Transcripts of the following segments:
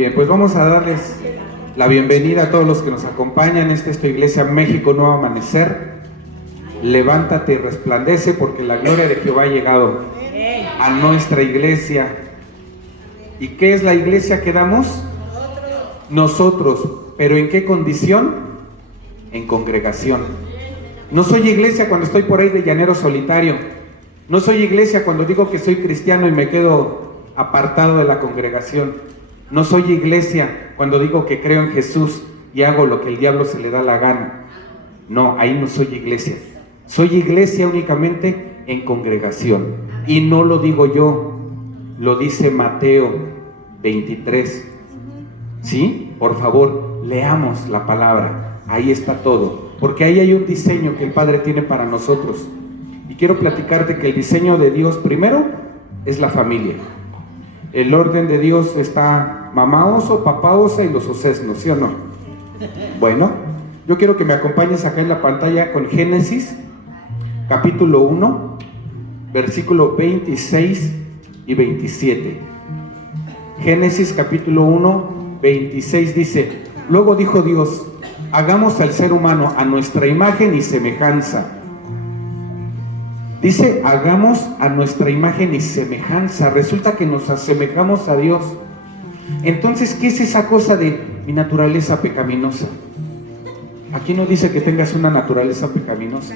bien, pues vamos a darles la bienvenida a todos los que nos acompañan. Esta es tu iglesia México Nuevo Amanecer. Levántate y resplandece, porque la gloria de Jehová ha llegado a nuestra iglesia. ¿Y qué es la iglesia que damos? Nosotros. ¿Pero en qué condición? En congregación. No soy iglesia cuando estoy por ahí de llanero solitario. No soy iglesia cuando digo que soy cristiano y me quedo apartado de la congregación. No soy iglesia cuando digo que creo en Jesús y hago lo que el diablo se le da la gana. No, ahí no soy iglesia. Soy iglesia únicamente en congregación. Y no lo digo yo, lo dice Mateo 23. ¿Sí? Por favor, leamos la palabra. Ahí está todo. Porque ahí hay un diseño que el Padre tiene para nosotros. Y quiero platicarte que el diseño de Dios primero es la familia. El orden de Dios está mamá oso, papá osa y los osesnos, ¿sí o no? Bueno, yo quiero que me acompañes acá en la pantalla con Génesis, capítulo 1, versículo 26 y 27. Génesis, capítulo 1, 26 dice: luego dijo Dios, hagamos al ser humano a nuestra imagen y semejanza. Dice, hagamos a nuestra imagen y semejanza. Resulta que nos asemejamos a Dios. Entonces, ¿qué es esa cosa de mi naturaleza pecaminosa? Aquí no dice que tengas una naturaleza pecaminosa.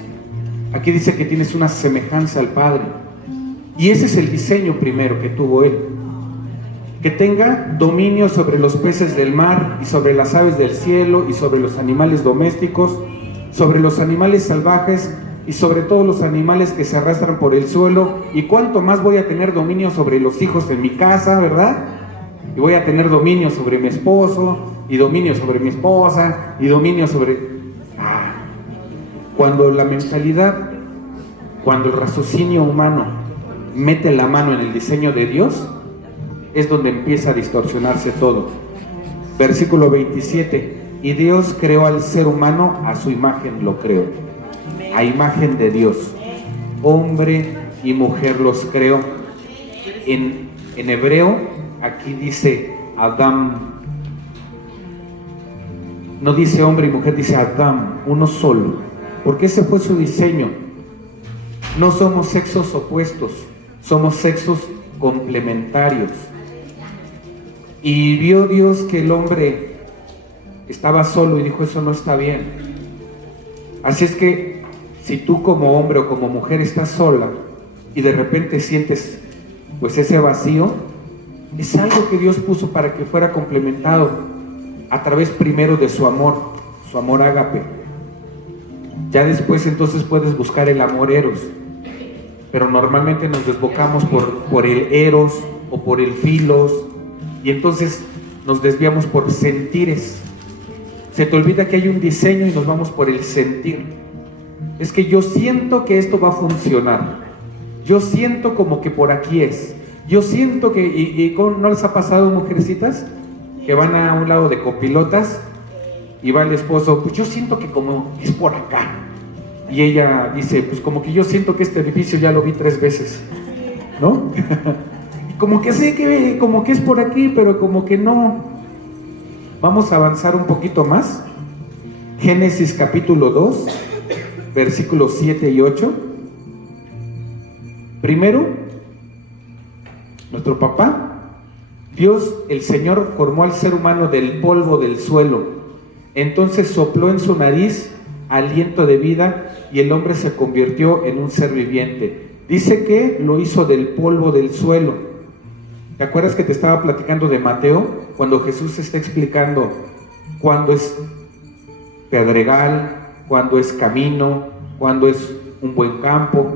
Aquí dice que tienes una semejanza al Padre. Y ese es el diseño primero que tuvo Él. Que tenga dominio sobre los peces del mar y sobre las aves del cielo y sobre los animales domésticos, sobre los animales salvajes y sobre todos los animales que se arrastran por el suelo. Y cuánto más voy a tener dominio sobre los hijos en mi casa, ¿verdad? Y voy a tener dominio sobre mi esposo, y dominio sobre mi esposa, y dominio sobre... Cuando la mentalidad, cuando el raciocinio humano mete la mano en el diseño de Dios, es donde empieza a distorsionarse todo. Versículo 27. Y Dios creó al ser humano, a su imagen lo creó. A imagen de Dios. Hombre y mujer los creó. En hebreo, aquí dice Adam. No dice hombre y mujer, dice Adam, uno solo. Porque ese fue su diseño. No somos sexos opuestos, somos sexos complementarios. Y vio Dios que el hombre estaba solo y dijo, eso no está bien. Así es que si tú como hombre o como mujer estás sola y de repente sientes pues ese vacío, es algo que Dios puso para que fuera complementado a través primero de su amor ágape. Ya después entonces puedes buscar el amor eros, pero normalmente nos desbocamos por el eros o por el filos, y entonces nos desviamos por sentires. Se te olvida que hay un diseño y nos vamos por el sentir. Es que yo siento que esto va a funcionar. Yo siento como que por aquí es. Yo siento que... ¿no les ha pasado, mujercitas? Que van a un lado de copilotas y va el esposo, pues yo siento que como es por acá. Y ella dice, pues como que yo siento que este edificio ya lo vi 3 veces, ¿no? Como que sé que como que es por aquí, pero como que no. Vamos a avanzar un poquito más. Génesis capítulo 2, versículos 7 y 8. Primero, nuestro papá, Dios, el Señor, formó al ser humano del polvo del suelo. Entonces sopló en su nariz aliento de vida y el hombre se convirtió en un ser viviente. Dice que lo hizo del polvo del suelo. ¿Te acuerdas que te estaba platicando de Mateo? Cuando Jesús está explicando cuándo es pedregal, cuándo es camino, cuándo es un buen campo.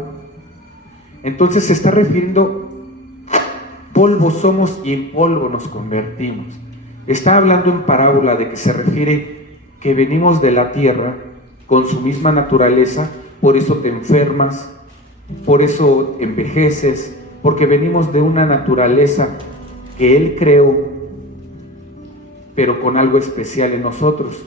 Entonces se está refiriendo, polvo somos y en polvo nos convertimos. Está hablando en parábola de que se refiere que venimos de la tierra con su misma naturaleza, por eso te enfermas, por eso envejeces, porque venimos de una naturaleza que Él creó, pero con algo especial en nosotros.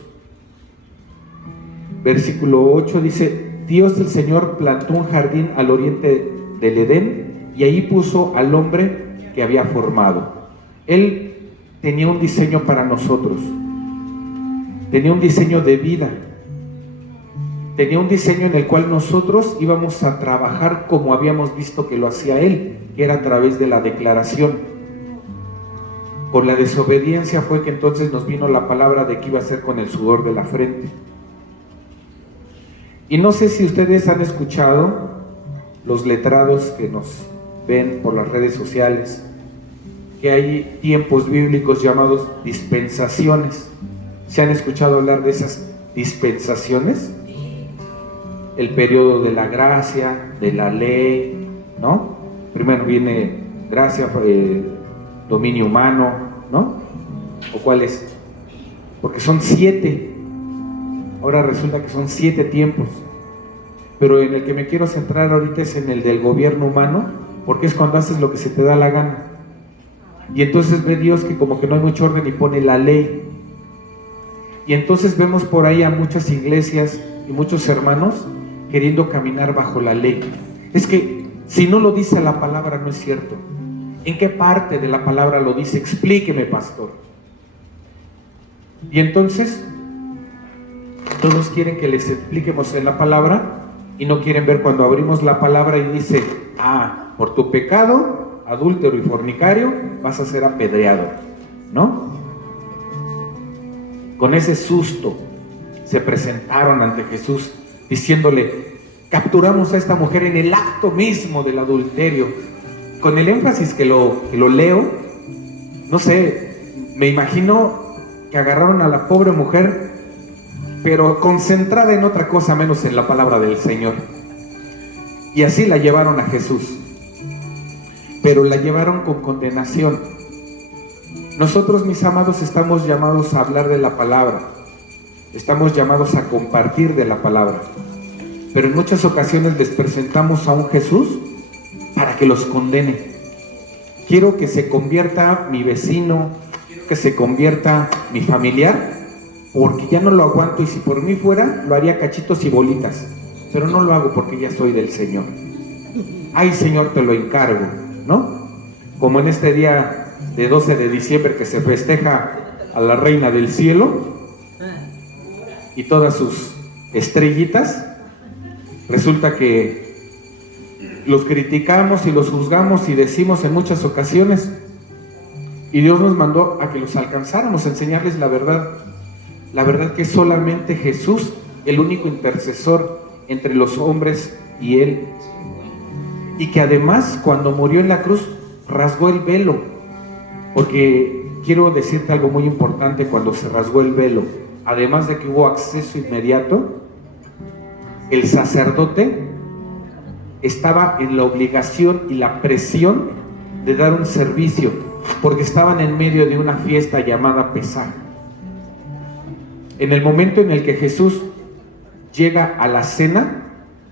Versículo 8 dice, Dios el Señor plantó un jardín al oriente del Edén y ahí puso al hombre que había formado. Él tenía un diseño para nosotros, tenía un diseño de vida, tenía un diseño en el cual nosotros íbamos a trabajar como habíamos visto que lo hacía Él, que era a través de la declaración. Con la desobediencia fue que entonces nos vino la palabra de que iba a ser con el sudor de la frente. Y no sé si ustedes han escuchado, los letrados que nos ven por las redes sociales, que hay tiempos bíblicos llamados dispensaciones. ¿Se han escuchado hablar de esas dispensaciones? El periodo de la gracia, de la ley, ¿no? Primero viene gracia, dominio humano, ¿no? ¿O cuál es? Porque son 7. Ahora resulta que son 7 tiempos. Pero en el que me quiero centrar ahorita es en el del gobierno humano, porque es cuando haces lo que se te da la gana. Y entonces ve Dios que como que no hay mucho orden y pone la ley. Y entonces vemos por ahí a muchas iglesias y muchos hermanos queriendo caminar bajo la ley. Es que si no lo dice la palabra no es cierto. ¿En qué parte de la palabra lo dice? Explíqueme, pastor. Y entonces todos quieren que les expliquemos en la palabra y no quieren ver cuando abrimos la palabra y dice: por tu pecado, adúltero y fornicario, vas a ser apedreado, ¿no? Con ese susto se presentaron ante Jesús diciéndole: capturamos a esta mujer en el acto mismo del adulterio. Con el énfasis que lo leo, no sé, me imagino que agarraron a la pobre mujer, pero concentrada en otra cosa menos en la palabra del Señor. Y así la llevaron a Jesús, pero la llevaron con condenación. Nosotros, mis amados, estamos llamados a hablar de la palabra, estamos llamados a compartir de la palabra, pero en muchas ocasiones les presentamos a un Jesús para que los condene. Quiero que se convierta mi vecino, quiero que se convierta mi familiar, porque ya no lo aguanto, y si por mí fuera, lo haría cachitos y bolitas, pero no lo hago porque ya soy del Señor. Ay, Señor, te lo encargo, ¿no? Como en este día de 12 de diciembre que se festeja a la Reina del Cielo y todas sus estrellitas, resulta que los criticamos y los juzgamos y decimos en muchas ocasiones, y Dios nos mandó a que los alcanzáramos, a enseñarles la verdad que es solamente Jesús el único intercesor entre los hombres y Él, y que además cuando murió en la cruz rasgó el velo, porque quiero decirte algo muy importante. Cuando se rasgó el velo, además de que hubo acceso inmediato, el sacerdote estaba en la obligación y la presión de dar un servicio, porque estaban en medio de una fiesta llamada Pesaj. En el momento en el que Jesús llega a la cena,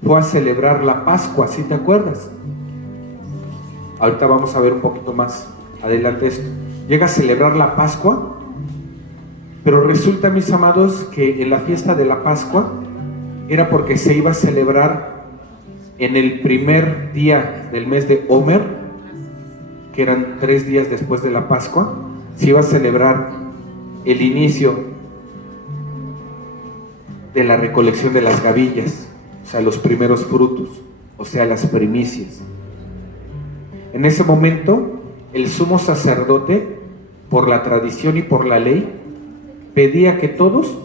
fue a celebrar la Pascua, ¿sí te acuerdas? Ahorita vamos a ver un poquito más adelante esto. Llega a celebrar la Pascua, pero resulta, mis amados, que en la fiesta de la Pascua era porque se iba a celebrar en el primer día del mes de Omer, que eran 3 días después de la Pascua. Se iba a celebrar el inicio de la recolección de las gavillas, o sea, los primeros frutos, o sea, las primicias. En ese momento, el sumo sacerdote, por la tradición y por la ley, pedía que todos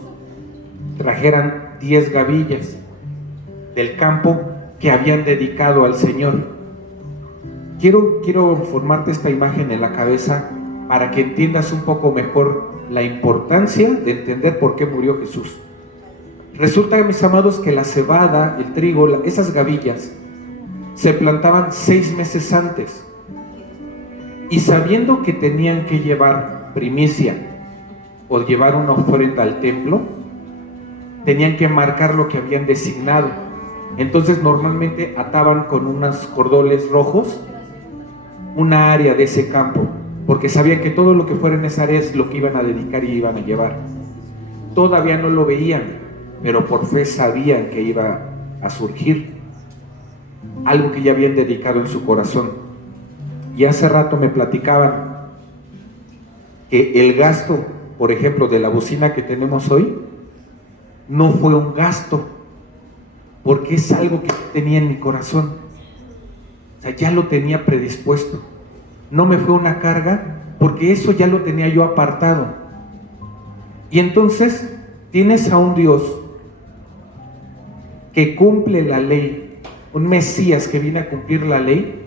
trajeran 10 gavillas del campo que habían dedicado al Señor. Quiero formarte esta imagen en la cabeza para que entiendas un poco mejor la importancia de entender por qué murió Jesús. Resulta, mis amados, que la cebada, el trigo, esas gavillas se plantaban 6 meses antes, y sabiendo que tenían que llevar primicia o llevar una ofrenda al templo, tenían que marcar lo que habían designado. Entonces normalmente ataban con unos cordones rojos una área de ese campo, porque sabían que todo lo que fuera en esa área es lo que iban a dedicar y iban a llevar. Todavía no lo veían, pero por fe sabían que iba a surgir algo que ya habían dedicado en su corazón. Y hace rato me platicaban que el gasto, por ejemplo, de la bocina que tenemos hoy, no fue un gasto, porque es algo que tenía en mi corazón. O sea, ya lo tenía predispuesto. No me fue una carga, porque eso ya lo tenía yo apartado. Y entonces tienes a un Dios que cumple la ley, un Mesías que viene a cumplir la ley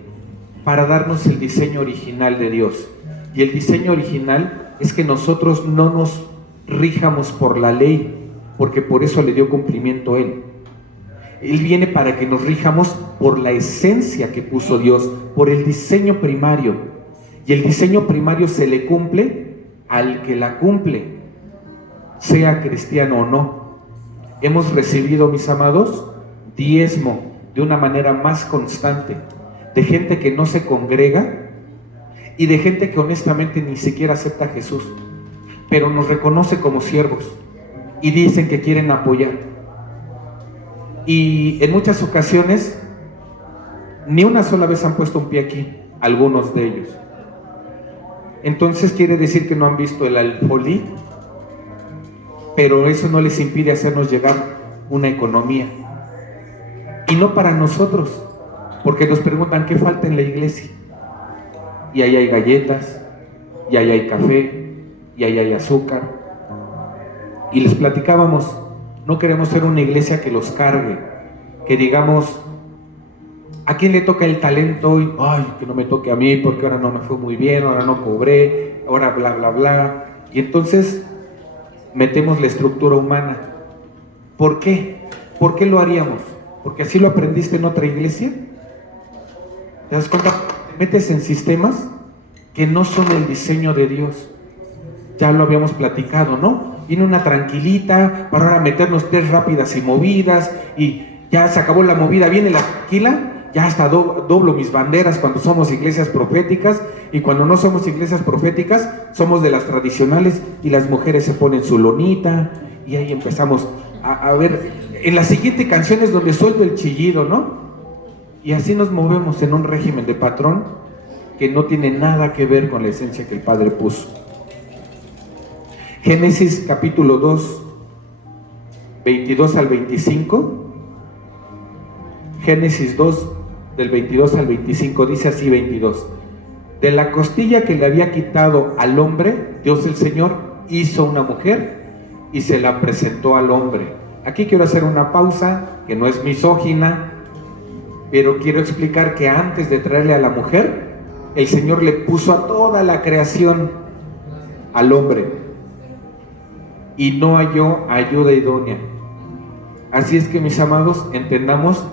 para darnos el diseño original de Dios. Y el diseño original es que nosotros no nos rijamos por la ley, porque por eso le dio cumplimiento a Él. Él viene para que nos rijamos por la esencia que puso Dios, por el diseño primario. Y el diseño primario se le cumple al que la cumple, sea cristiano o no. Hemos recibido, mis amados, diezmo de una manera más constante, de gente que no se congrega y de gente que honestamente ni siquiera acepta a Jesús, pero nos reconoce como siervos y dicen que quieren apoyar. Y en muchas ocasiones ni una sola vez han puesto un pie aquí, algunos de ellos. Entonces quiere decir que no han visto el alfolí, pero eso no les impide hacernos llegar una economía. Y no para nosotros, porque nos preguntan qué falta en la iglesia. Y ahí hay galletas, y ahí hay café, y ahí hay azúcar. Y les platicábamos, no queremos ser una iglesia que los cargue, que digamos, ¿a quién le toca el talento hoy? Ay, que no me toque a mí, porque ahora no me fue muy bien, ahora no cobré, ahora bla, bla, bla. Y entonces metemos la estructura humana. ¿Por qué? ¿Por qué lo haríamos? ¿Porque así lo aprendiste en otra iglesia? ¿Te das cuenta? Te metes en sistemas que no son el diseño de Dios. Ya lo habíamos platicado, ¿no? Viene una tranquilita para ahora meternos 3 rápidas y movidas, y ya se acabó la movida, viene la tranquila, ya hasta doblo mis banderas cuando somos iglesias proféticas, y cuando no somos iglesias proféticas, somos de las tradicionales, y las mujeres se ponen su lonita, y ahí empezamos a ver, en la siguiente canción es donde suelto el chillido, ¿no? Y así nos movemos en un régimen de patrón que no tiene nada que ver con la esencia que el Padre puso. Génesis capítulo 2, 22 al 25. Génesis 2, del 22 al 25, dice así 22. De la costilla que le había quitado al hombre, Dios el Señor hizo una mujer y se la presentó al hombre. Aquí quiero hacer una pausa, que no es misógina, pero quiero explicar que antes de traerle a la mujer, el Señor le puso a toda la creación al hombre y no halló ayuda idónea. Así es que, mis amados, entendamos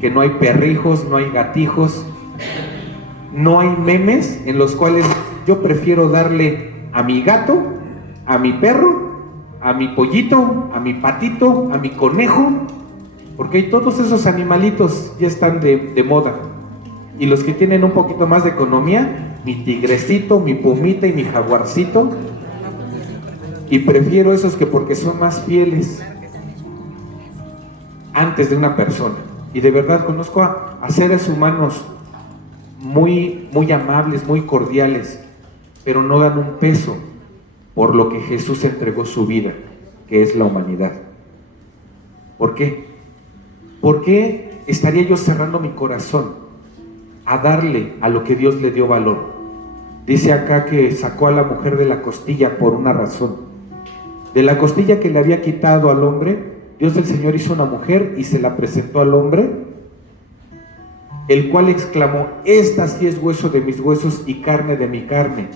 que no hay perrijos, no hay gatijos, no hay memes en los cuales yo prefiero darle a mi gato, a mi perro, a mi pollito, a mi patito, a mi conejo, porque todos esos animalitos ya están de moda. Y los que tienen un poquito más de economía, mi tigrecito, mi pumita y mi jaguarcito. Y prefiero esos que porque son más fieles antes de una persona. Y de verdad conozco a seres humanos muy, muy amables, muy cordiales, pero no dan un peso por lo que Jesús entregó su vida, que es la humanidad. ¿Por qué? ¿Por qué estaría yo cerrando mi corazón a darle a lo que Dios le dio valor? Dice acá que sacó a la mujer de la costilla por una razón. De la costilla que le había quitado al hombre, Dios el Señor hizo una mujer y se la presentó al hombre, el cual exclamó: esta sí es hueso de mis huesos y carne de mi carne.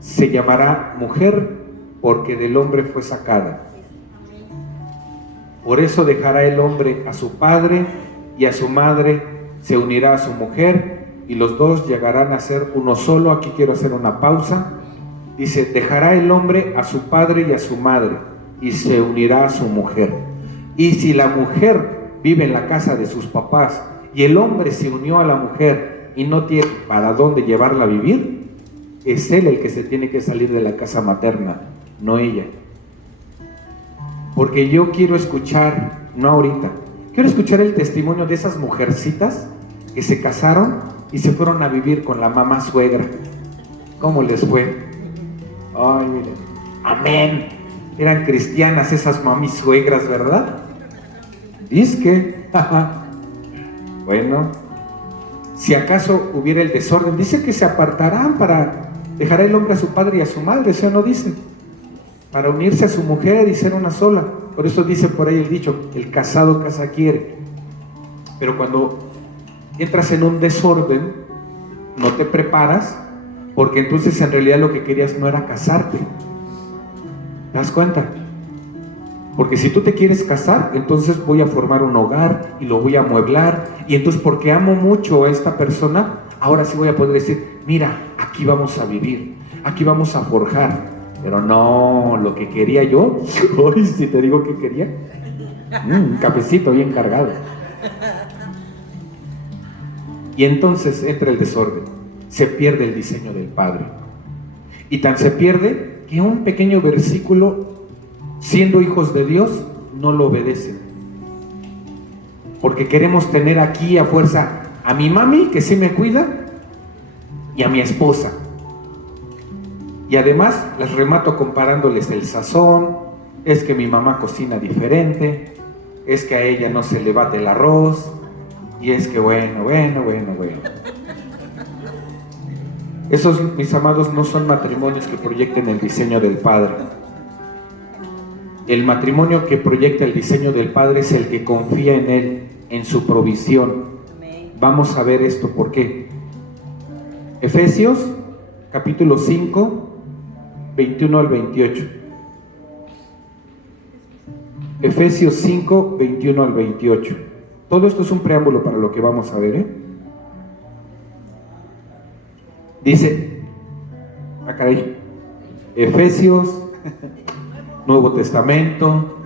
Se llamará mujer porque del hombre fue sacada. Por eso dejará el hombre a su padre y a su madre, se unirá a su mujer y los dos llegarán a ser uno solo. Aquí quiero hacer una pausa. Dice: dejará el hombre a su padre y a su madre y se unirá a su mujer. Y si la mujer vive en la casa de sus papás y el hombre se unió a la mujer y no tiene para dónde llevarla a vivir, es él el que se tiene que salir de la casa materna, no ella. Porque yo quiero escuchar, no ahorita, quiero escuchar el testimonio de esas mujercitas que se casaron y se fueron a vivir con la mamá suegra. ¿Cómo les fue? Ay, miren. Amén. Eran cristianas esas mamis suegras, ¿verdad? ¿Es que? Bueno, si acaso hubiera el desorden, dice que se apartarán para dejar el hombre a su padre y a su madre, ¿sí o no dice? Para unirse a su mujer y ser una sola. Por eso dice por ahí el dicho, el casado casa quiere. Pero cuando entras en un desorden, no te preparas, porque entonces en realidad lo que querías no era casarte. ¿Te das cuenta? Porque si tú te quieres casar, entonces voy a formar un hogar y lo voy a amueblar, y entonces porque amo mucho a esta persona, ahora sí voy a poder decir, mira, aquí vamos a vivir, aquí vamos a forjar. Pero no, lo que quería yo, hoy si te digo que quería, un cafecito bien cargado. Y entonces entra el desorden, se pierde el diseño del Padre. Y tan se pierde que un pequeño versículo, siendo hijos de Dios, no lo obedecen. Porque queremos tener aquí a fuerza a mi mami, que sí me cuida, y a mi esposa. Y además las remato comparándoles el sazón, es que mi mamá cocina diferente, es que a ella no se le bate el arroz, y es que bueno. Esos, mis amados, no son matrimonios que proyecten el diseño del Padre. El matrimonio que proyecta el diseño del Padre es el que confía en Él, en su provisión. Vamos a ver esto, ¿por qué? Efesios, capítulo 5, 21 al 28. Efesios 5, 21 al 28. Todo esto es un preámbulo para lo que vamos a ver, Dice, caray, Efesios, Nuevo Testamento.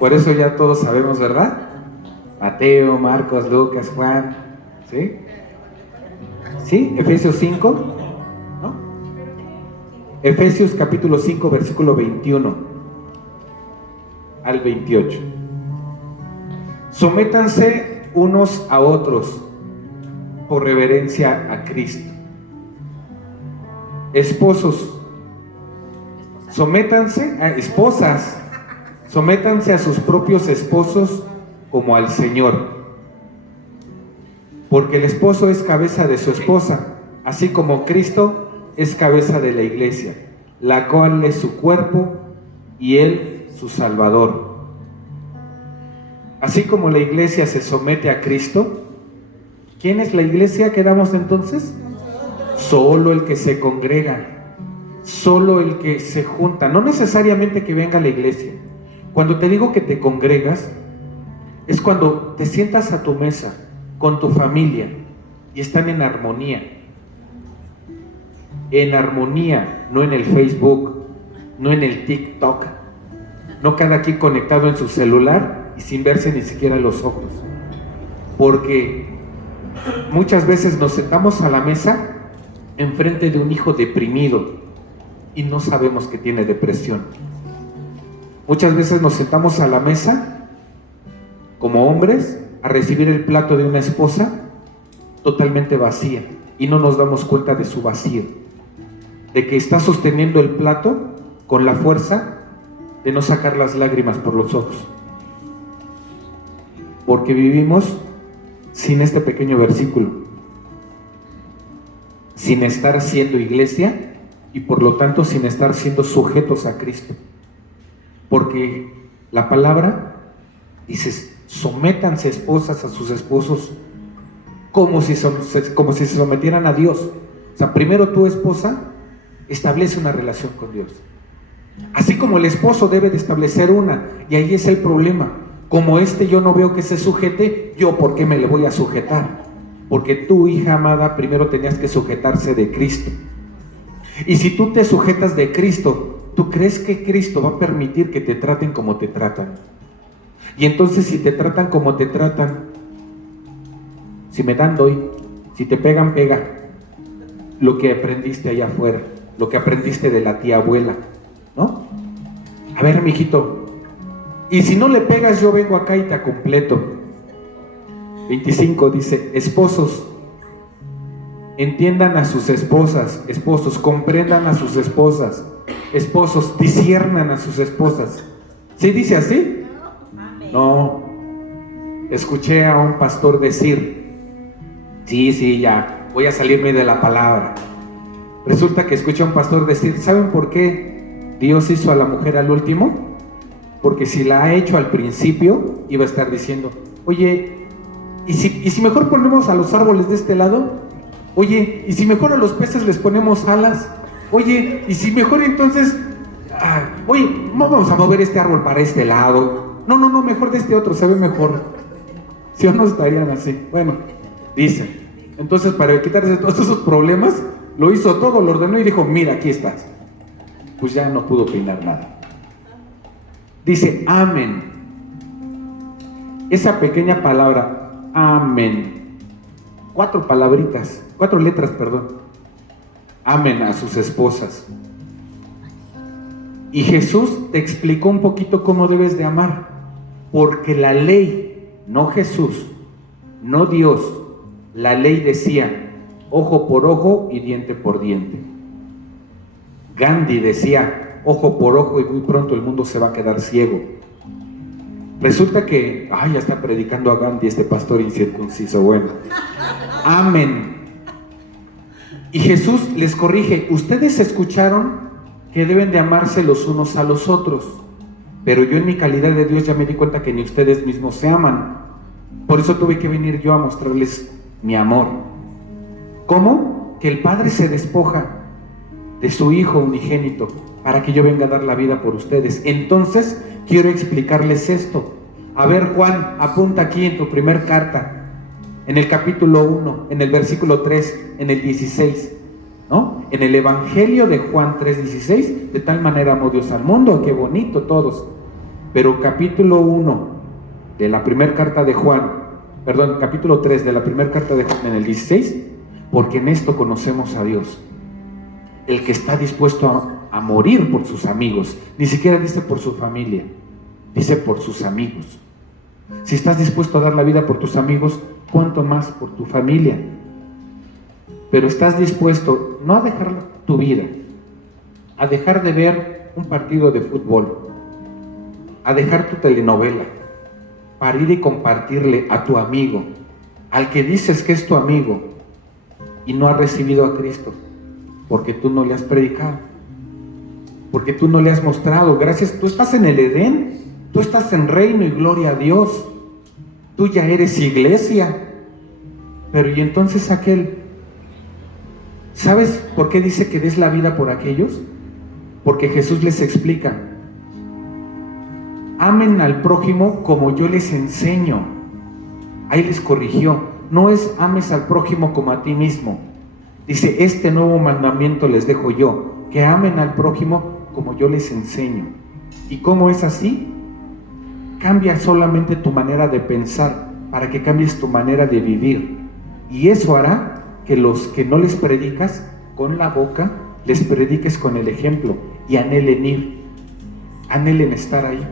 Por eso ya todos sabemos, ¿verdad? Mateo, Marcos, Lucas, Juan, ¿sí? ¿Sí? Efesios 5, ¿no? Efesios capítulo 5, versículo 21 al 28. Sométanse unos a otros por reverencia a Cristo. Esposos, sométanse a esposas, sométanse a sus propios esposos como al Señor. Porque el esposo es cabeza de su esposa, así como Cristo es cabeza de la iglesia, la cual es su cuerpo y Él su Salvador. Así como la iglesia se somete a Cristo, ¿quién es la iglesia? ¿Quedamos entonces? Solo el que se congrega, solo el que se junta, no necesariamente que venga a la iglesia. Cuando te digo que te congregas, es cuando te sientas a tu mesa con tu familia y están en armonía, no en el Facebook, no en el TikTok, no cada quien conectado en su celular y sin verse ni siquiera los ojos. Porque muchas veces nos sentamos a la mesa enfrente de un hijo deprimido y no sabemos que tiene depresión. Muchas veces nos sentamos a la mesa como hombres a recibir el plato de una esposa totalmente vacía y no nos damos cuenta de su vacío, de que está sosteniendo el plato con la fuerza de no sacar las lágrimas por los ojos, porque vivimos sin este pequeño versículo, sin estar siendo iglesia y por lo tanto sin estar siendo sujetos a Cristo. Porque la palabra dice, sométanse esposas a sus esposos como si se sometieran a Dios. O sea, primero tu esposa establece una relación con Dios, así como el esposo debe de establecer una. Y ahí es el problema. Como yo no veo que se sujete, ¿yo por qué me le voy a sujetar? Porque tú, hija amada, primero tenías que sujetarse de Cristo. Y si tú te sujetas de Cristo, ¿tú crees que Cristo va a permitir que te traten como te tratan? Y entonces si te tratan como te tratan, si me dan, doy, si te pegan, pega. Lo que aprendiste allá afuera, lo que aprendiste de la tía abuela, ¿no? A ver, mijito, y si no le pegas, yo vengo acá y te completo. 25 dice, esposos, entiendan a sus esposas, esposos, comprendan a sus esposas, esposos, disciernan a sus esposas. ¿Sí dice así? No. Escuché a un pastor decir, sí, ya, voy a salirme de la palabra. Resulta que escuché a un pastor decir, ¿saben por qué Dios hizo a la mujer al último? Porque si la ha hecho al principio, iba a estar diciendo, oye, ¿y si mejor ponemos a los árboles de este lado? Oye, ¿y si mejor a los peces les ponemos alas? Oye, ¿y si mejor entonces, oye, vamos a mover este árbol para este lado? No, mejor de este otro, se ve mejor. ¿Sí o no estarían así? Bueno, dicen. Entonces, para quitarse todos esos problemas, lo hizo todo, lo ordenó y dijo, mira, aquí estás. Pues ya no pudo opinar nada. Dice, amén. Esa pequeña palabra, amén. 4 letras, amen a sus esposas. Y Jesús te explicó un poquito cómo debes de amar, porque la ley, no Jesús, no Dios, la ley decía ojo por ojo y diente por diente. Gandhi decía ojo por ojo y muy pronto el mundo se va a quedar ciego. Resulta que, ya está predicando a Gandhi este pastor incircunciso, bueno. Amén. Y Jesús les corrige, ustedes escucharon que deben de amarse los unos a los otros, pero yo en mi calidad de Dios ya me di cuenta que ni ustedes mismos se aman. Por eso tuve que venir yo a mostrarles mi amor. ¿Cómo? Que el Padre se despoja de su Hijo unigénito para que yo venga a dar la vida por ustedes. Entonces, quiero explicarles esto. A ver, Juan, apunta aquí en tu primer carta, en el capítulo 1, en el versículo 3, en el 16, ¿no? En el Evangelio de Juan 3:16, de tal manera amó Dios al mundo, qué bonito todos. Pero capítulo 1 de la primera carta de Juan, capítulo 3 de la primera carta de Juan, en el 16, porque en esto conocemos a Dios, el que está dispuesto a morir por sus amigos. Ni siquiera dice por su familia, dice por sus amigos. Si estás dispuesto a dar la vida por tus amigos, ¿cuánto más por tu familia? Pero estás dispuesto no a dejar tu vida, a dejar de ver un partido de fútbol, a dejar tu telenovela, para ir y compartirle a tu amigo, al que dices que es tu amigo y no ha recibido a Cristo, porque tú no le has predicado, porque tú no le has mostrado. Gracias, tú estás en el Edén, tú estás en reino y gloria a Dios, tú ya eres iglesia. Pero y entonces aquel, ¿sabes por qué dice que des la vida por aquellos? Porque Jesús les explica, amen al prójimo como yo les enseño. Ahí les corrigió, no es ames al prójimo como a ti mismo. Dice, este nuevo mandamiento les dejo yo, que amen al prójimo como yo les enseño. ¿Y cómo es así? Cambia solamente tu manera de pensar para que cambies tu manera de vivir. Y eso hará que los que no les predicas con la boca, les prediques con el ejemplo y anhelen ir, anhelen estar ahí.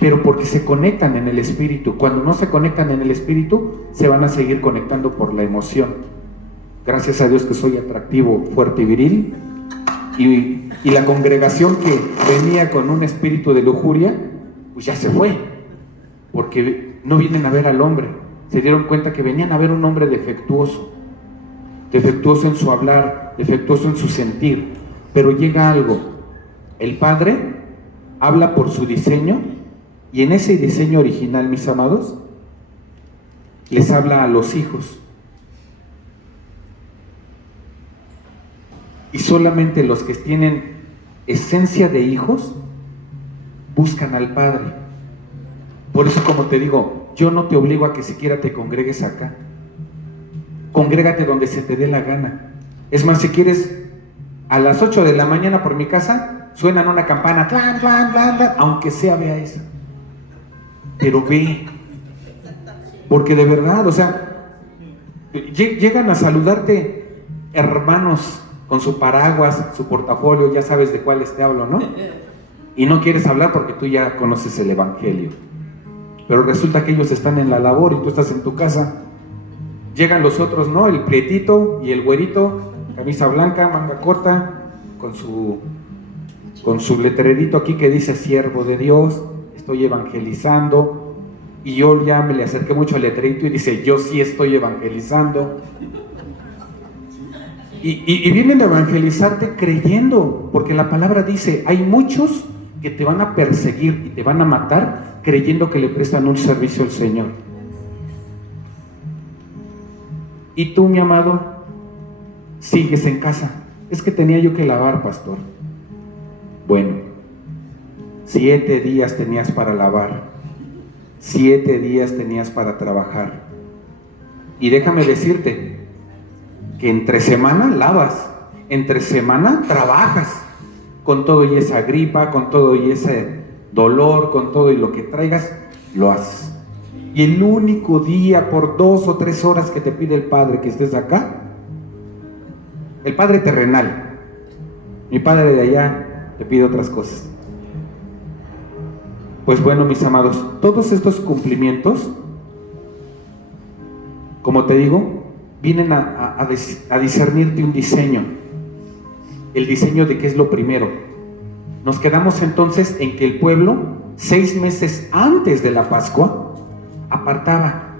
Pero porque se conectan en el espíritu. Cuando no se conectan en el espíritu, se van a seguir conectando por la emoción. Gracias a Dios que soy atractivo, fuerte y viril. Y la congregación que venía con un espíritu de lujuria, pues ya se fue. Porque no vienen a ver al hombre. Se dieron cuenta que venían a ver un hombre defectuoso. Defectuoso en su hablar, defectuoso en su sentir. Pero llega algo. El Padre habla por su diseño. Y en ese diseño original, mis amados, les habla a los hijos. Y solamente los que tienen esencia de hijos buscan al Padre. Por eso, como te digo, yo no te obligo a que siquiera te congregues acá. Congrégate donde se te dé la gana. Es más, si quieres, a las 8 de la mañana por mi casa, suenan una campana, ¡tlan, tlan, tlan, tlan! Aunque sea, vea esa. Pero ve, porque de verdad, o sea, llegan a saludarte hermanos con su paraguas, su portafolio, ya sabes de cuáles te hablo, ¿no? Y no quieres hablar porque tú ya conoces el Evangelio. Pero resulta que ellos están en la labor y tú estás en tu casa. Llegan los otros, ¿no? El prietito y el güerito, camisa blanca, manga corta, con su letrerito aquí que dice siervo de Dios, estoy evangelizando. Y yo ya me le acerqué mucho al letrerito y dice, yo sí estoy evangelizando. Y vienen a evangelizarte creyendo, porque la palabra dice, hay muchos que te van a perseguir y te van a matar creyendo que le prestan un servicio al Señor. Y tú, mi amado, sigues en casa. Es que tenía yo que lavar, pastor. Bueno, 7 días tenías para lavar, 7 días tenías para trabajar. Y déjame decirte que entre semana lavas, entre semana trabajas, con todo y esa gripa, con todo y ese dolor, con todo y lo que traigas, lo haces. Y el único día por 2 o 3 horas que te pide el Padre que estés acá, el Padre terrenal, mi Padre de allá te pide otras cosas. Pues bueno, mis amados, todos estos cumplimientos, como te digo, vienen a discernirte un diseño, el diseño de qué es lo primero. Nos quedamos entonces en que el pueblo, 6 meses antes de la Pascua, apartaba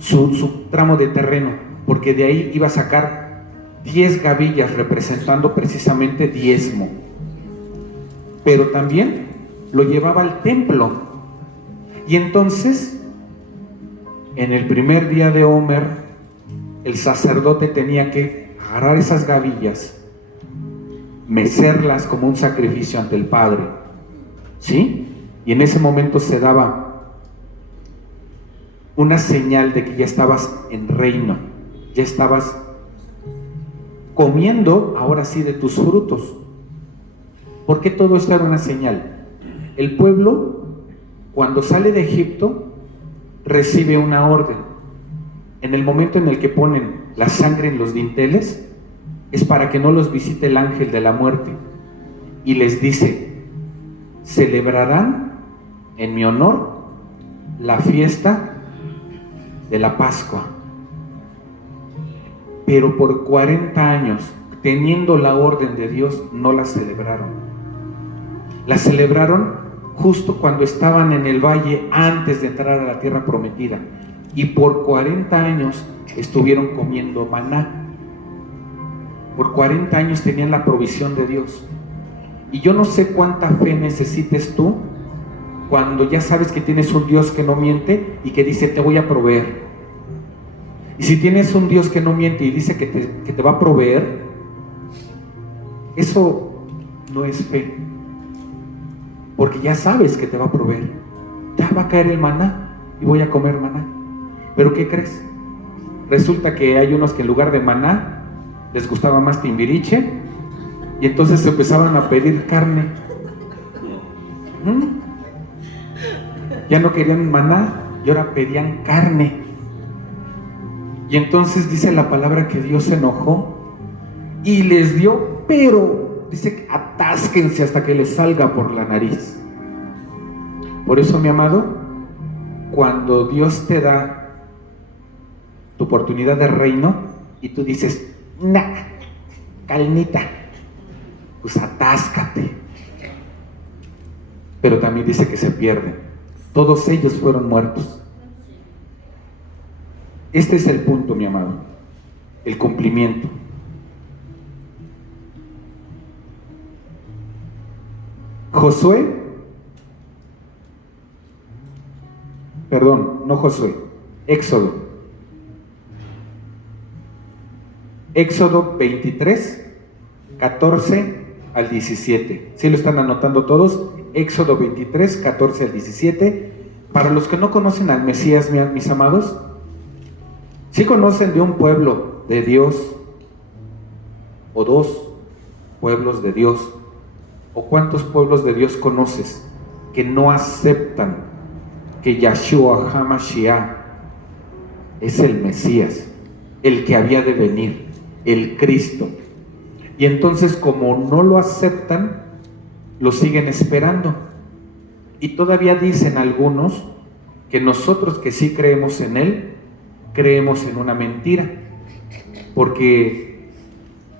su tramo de terreno, porque de ahí iba a sacar 10 gavillas representando precisamente diezmo. Pero también lo llevaba al templo. Y entonces, en el primer día de Omer, el sacerdote tenía que agarrar esas gavillas, mecerlas como un sacrificio ante el Padre, ¿sí? Y en ese momento se daba una señal de que ya estabas en reino, ya estabas comiendo ahora sí de tus frutos. ¿Por qué todo esto era una señal? El pueblo, cuando sale de Egipto, recibe una orden. En el momento en el que ponen la sangre en los dinteles, es para que no los visite el ángel de la muerte. Y les dice, celebrarán en mi honor la fiesta de la Pascua. Pero por 40 años, teniendo la orden de Dios, no la celebraron. La celebraron justo cuando estaban en el valle antes de entrar a la tierra prometida. Y por 40 años estuvieron comiendo maná. Por 40 años tenían la provisión de Dios. Y yo no sé cuánta fe necesites tú cuando ya sabes que tienes un Dios que no miente y que dice, te voy a proveer. Y si tienes un Dios que no miente y dice que te va a proveer, eso no es fe. Porque ya sabes que te va a proveer. Ya va a caer el maná y voy a comer maná. ¿Pero qué crees? Resulta que hay unos que en lugar de maná les gustaba más Timbiriche y entonces se empezaban a pedir carne. Ya no querían maná y ahora pedían carne. Y entonces dice la palabra que Dios se enojó y les dio, pero dice, atásquense hasta que les salga por la nariz. Por eso, mi amado, cuando Dios te da tu oportunidad de reino y tú dices, nah, calmita, pues atáscate. Pero también dice que se pierden. Todos ellos fueron muertos. Este es el punto, mi amado, el cumplimiento. Éxodo 23, 14 al 17. ¿Sí lo están anotando todos? Éxodo 23, 14 al 17. Para los que no conocen al Mesías, mis amados, ¿sí conocen de un pueblo de Dios o 2 pueblos de Dios? ¿O cuántos pueblos de Dios conoces que no aceptan que Yahshua HaMashiach es el Mesías, el que había de venir, el Cristo? Y entonces, como no lo aceptan, lo siguen esperando. Y todavía dicen algunos que nosotros que sí creemos en Él, creemos en una mentira, porque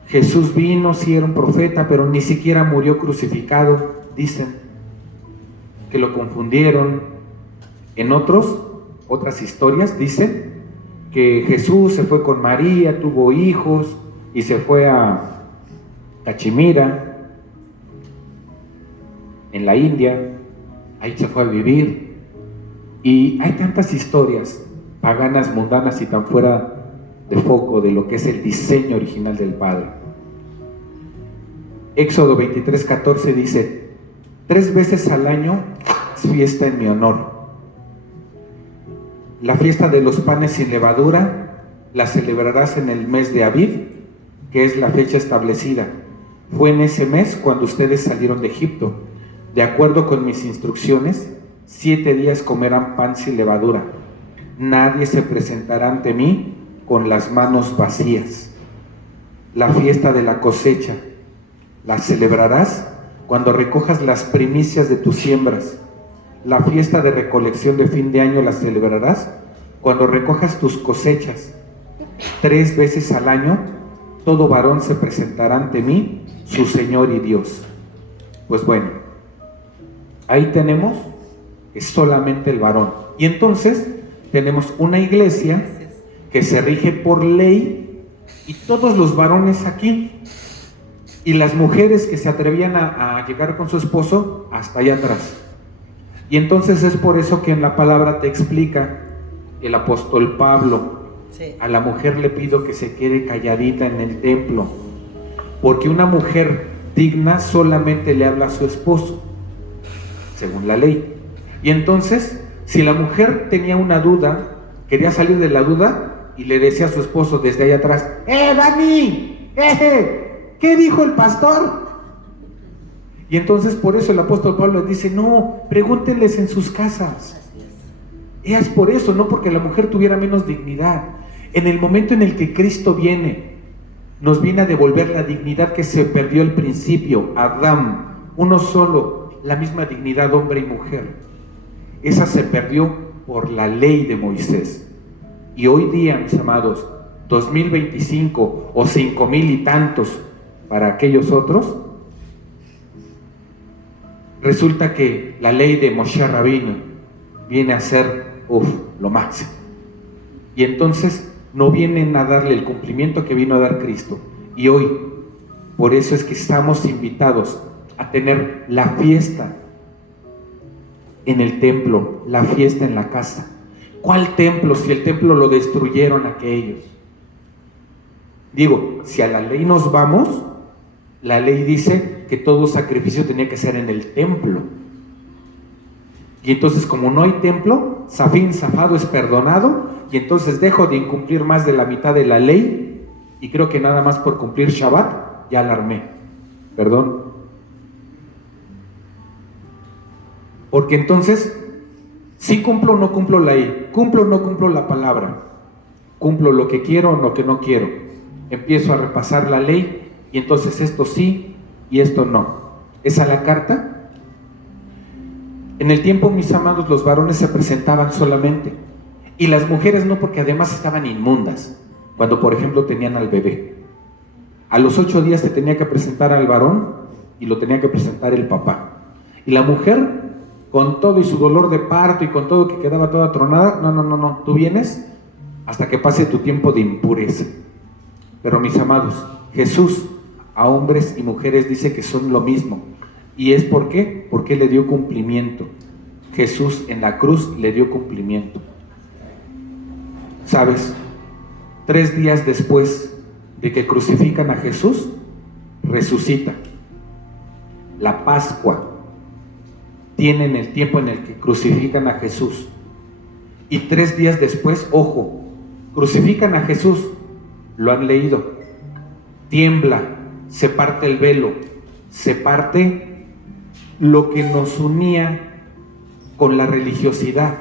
Jesús vino, sí era un profeta, pero ni siquiera murió crucificado, dicen, que lo confundieron. En otras historias dicen que Jesús se fue con María, tuvo hijos y se fue a Cachemira, en la India, ahí se fue a vivir. Y hay tantas historias paganas, mundanas y tan fuera de foco de lo que es el diseño original del Padre. Éxodo 23:14 dice: 3 veces al año es fiesta en mi honor. La fiesta de los panes sin levadura la celebrarás en el mes de Abib, que es la fecha establecida. Fue en ese mes cuando ustedes salieron de Egipto. De acuerdo con mis instrucciones, 7 días comerán pan sin levadura. Nadie se presentará ante mí con las manos vacías. La fiesta de la cosecha la celebrarás cuando recojas las primicias de tus siembras. La fiesta de recolección de fin de año la celebrarás cuando recojas tus cosechas. 3 veces al año todo varón se presentará ante mí, su Señor y Dios. Pues bueno, ahí tenemos que solamente el varón. Y entonces tenemos una iglesia que se rige por ley y todos los varones aquí, y las mujeres que se atrevían a llegar con su esposo hasta allá atrás. Y entonces es por eso que en la palabra te explica el apóstol Pablo: a la mujer le pido que se quede calladita en el templo, porque una mujer digna solamente le habla a su esposo, según la ley. Y entonces, si la mujer tenía una duda, quería salir de la duda, y le decía a su esposo desde allá atrás: Dani, ¿qué dijo el pastor? Y entonces por eso el apóstol Pablo dice: no, pregúntenles en sus casas. Es por eso, no porque la mujer tuviera menos dignidad. En el momento en el que Cristo viene, nos viene a devolver la dignidad que se perdió al principio. Adán, uno solo, la misma dignidad hombre y mujer. Esa se perdió por la ley de Moisés. Y hoy día, mis amados, 2025 o 5000 y tantos para aquellos otros, resulta que la ley de Moshe Rabino viene a ser lo máximo. Y entonces no vienen a darle el cumplimiento que vino a dar Cristo. Y hoy, por eso es que estamos invitados a tener la fiesta en el templo, la fiesta en la casa. ¿Cuál templo? Si el templo lo destruyeron aquellos. Digo, si a la ley nos vamos, la ley dice que todo sacrificio tenía que ser en el templo. Y entonces, como no hay templo, Zafín Zafado es perdonado, y entonces dejo de incumplir más de la mitad de la ley, y creo que nada más por cumplir Shabbat ya la armé. Perdón. Porque entonces, si cumplo o no cumplo la ley, cumplo o no cumplo la palabra, cumplo lo que quiero o lo que no quiero. Empiezo a repasar la ley, y entonces esto sí y esto no. ¿Es a la carta? En el tiempo, mis amados, los varones se presentaban solamente, y las mujeres no, porque además estaban inmundas. Cuando, por ejemplo, tenían al bebé, a los 8 días te tenía que presentar al varón y lo tenía que presentar el papá. Y la mujer, con todo y su dolor de parto y con todo que quedaba toda tronada, no, tú vienes hasta que pase tu tiempo de impureza. Pero, mis amados, Jesús a hombres y mujeres dice que son lo mismo. ¿Y es por qué? Porque le dio cumplimiento. Jesús en la cruz le dio cumplimiento. ¿Sabes? 3 días después de que crucifican a Jesús, resucita. La Pascua tienen el tiempo en el que crucifican a Jesús. Y 3 días después, ojo, crucifican a Jesús. Lo han leído. Tiembla, se parte el velo, se parte lo que nos unía con la religiosidad.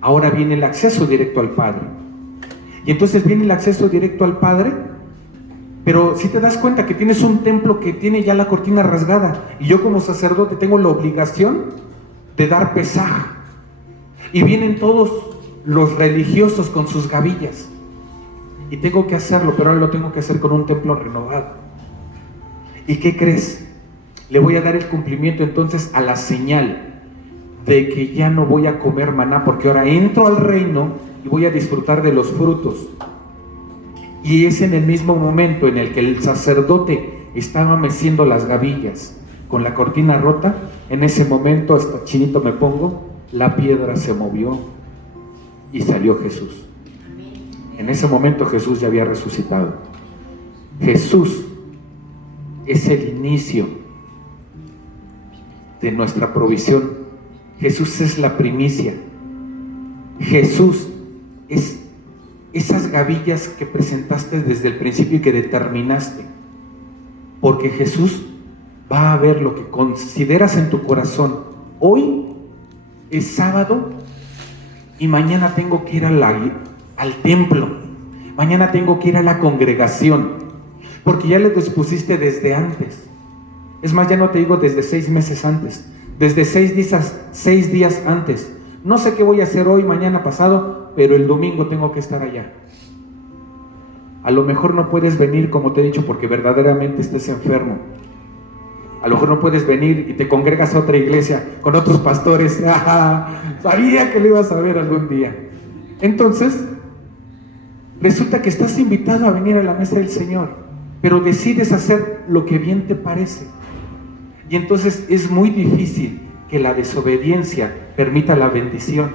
Ahora viene el acceso directo al Padre. Y entonces viene el acceso directo al Padre, pero si te das cuenta que tienes un templo que tiene ya la cortina rasgada, y yo como sacerdote tengo la obligación de dar pesaj. Y vienen todos los religiosos con sus gavillas. Y tengo que hacerlo, pero ahora lo tengo que hacer con un templo renovado. ¿Y qué crees? Le voy a dar el cumplimiento entonces a la señal de que ya no voy a comer maná, porque ahora entro al reino y voy a disfrutar de los frutos. Y es en el mismo momento en el que el sacerdote estaba meciendo las gavillas con la cortina rota, en ese momento, hasta chinito me pongo, la piedra se movió y salió Jesús. En ese momento Jesús ya había resucitado. Jesús es el inicio de nuestra provisión. Jesús es la primicia. Jesús es esas gavillas que presentaste desde el principio y que determinaste. Porque Jesús va a ver lo que consideras en tu corazón. Hoy es sábado y mañana tengo que ir al templo. Mañana tengo que ir a la congregación. Porque ya le dispusiste desde antes. Es más, ya no te digo desde 6 meses antes. Desde 6 días antes. No sé qué voy a hacer hoy, mañana, pasado, pero el domingo tengo que estar allá. A lo mejor no puedes venir, como te he dicho, porque verdaderamente estés enfermo. A lo mejor no puedes venir y te congregas a otra iglesia con otros pastores. Sabía que lo ibas a ver algún día. Entonces, resulta que estás invitado a venir a la mesa del Señor, pero decides hacer lo que bien te parece. Y entonces es muy difícil que la desobediencia permita la bendición.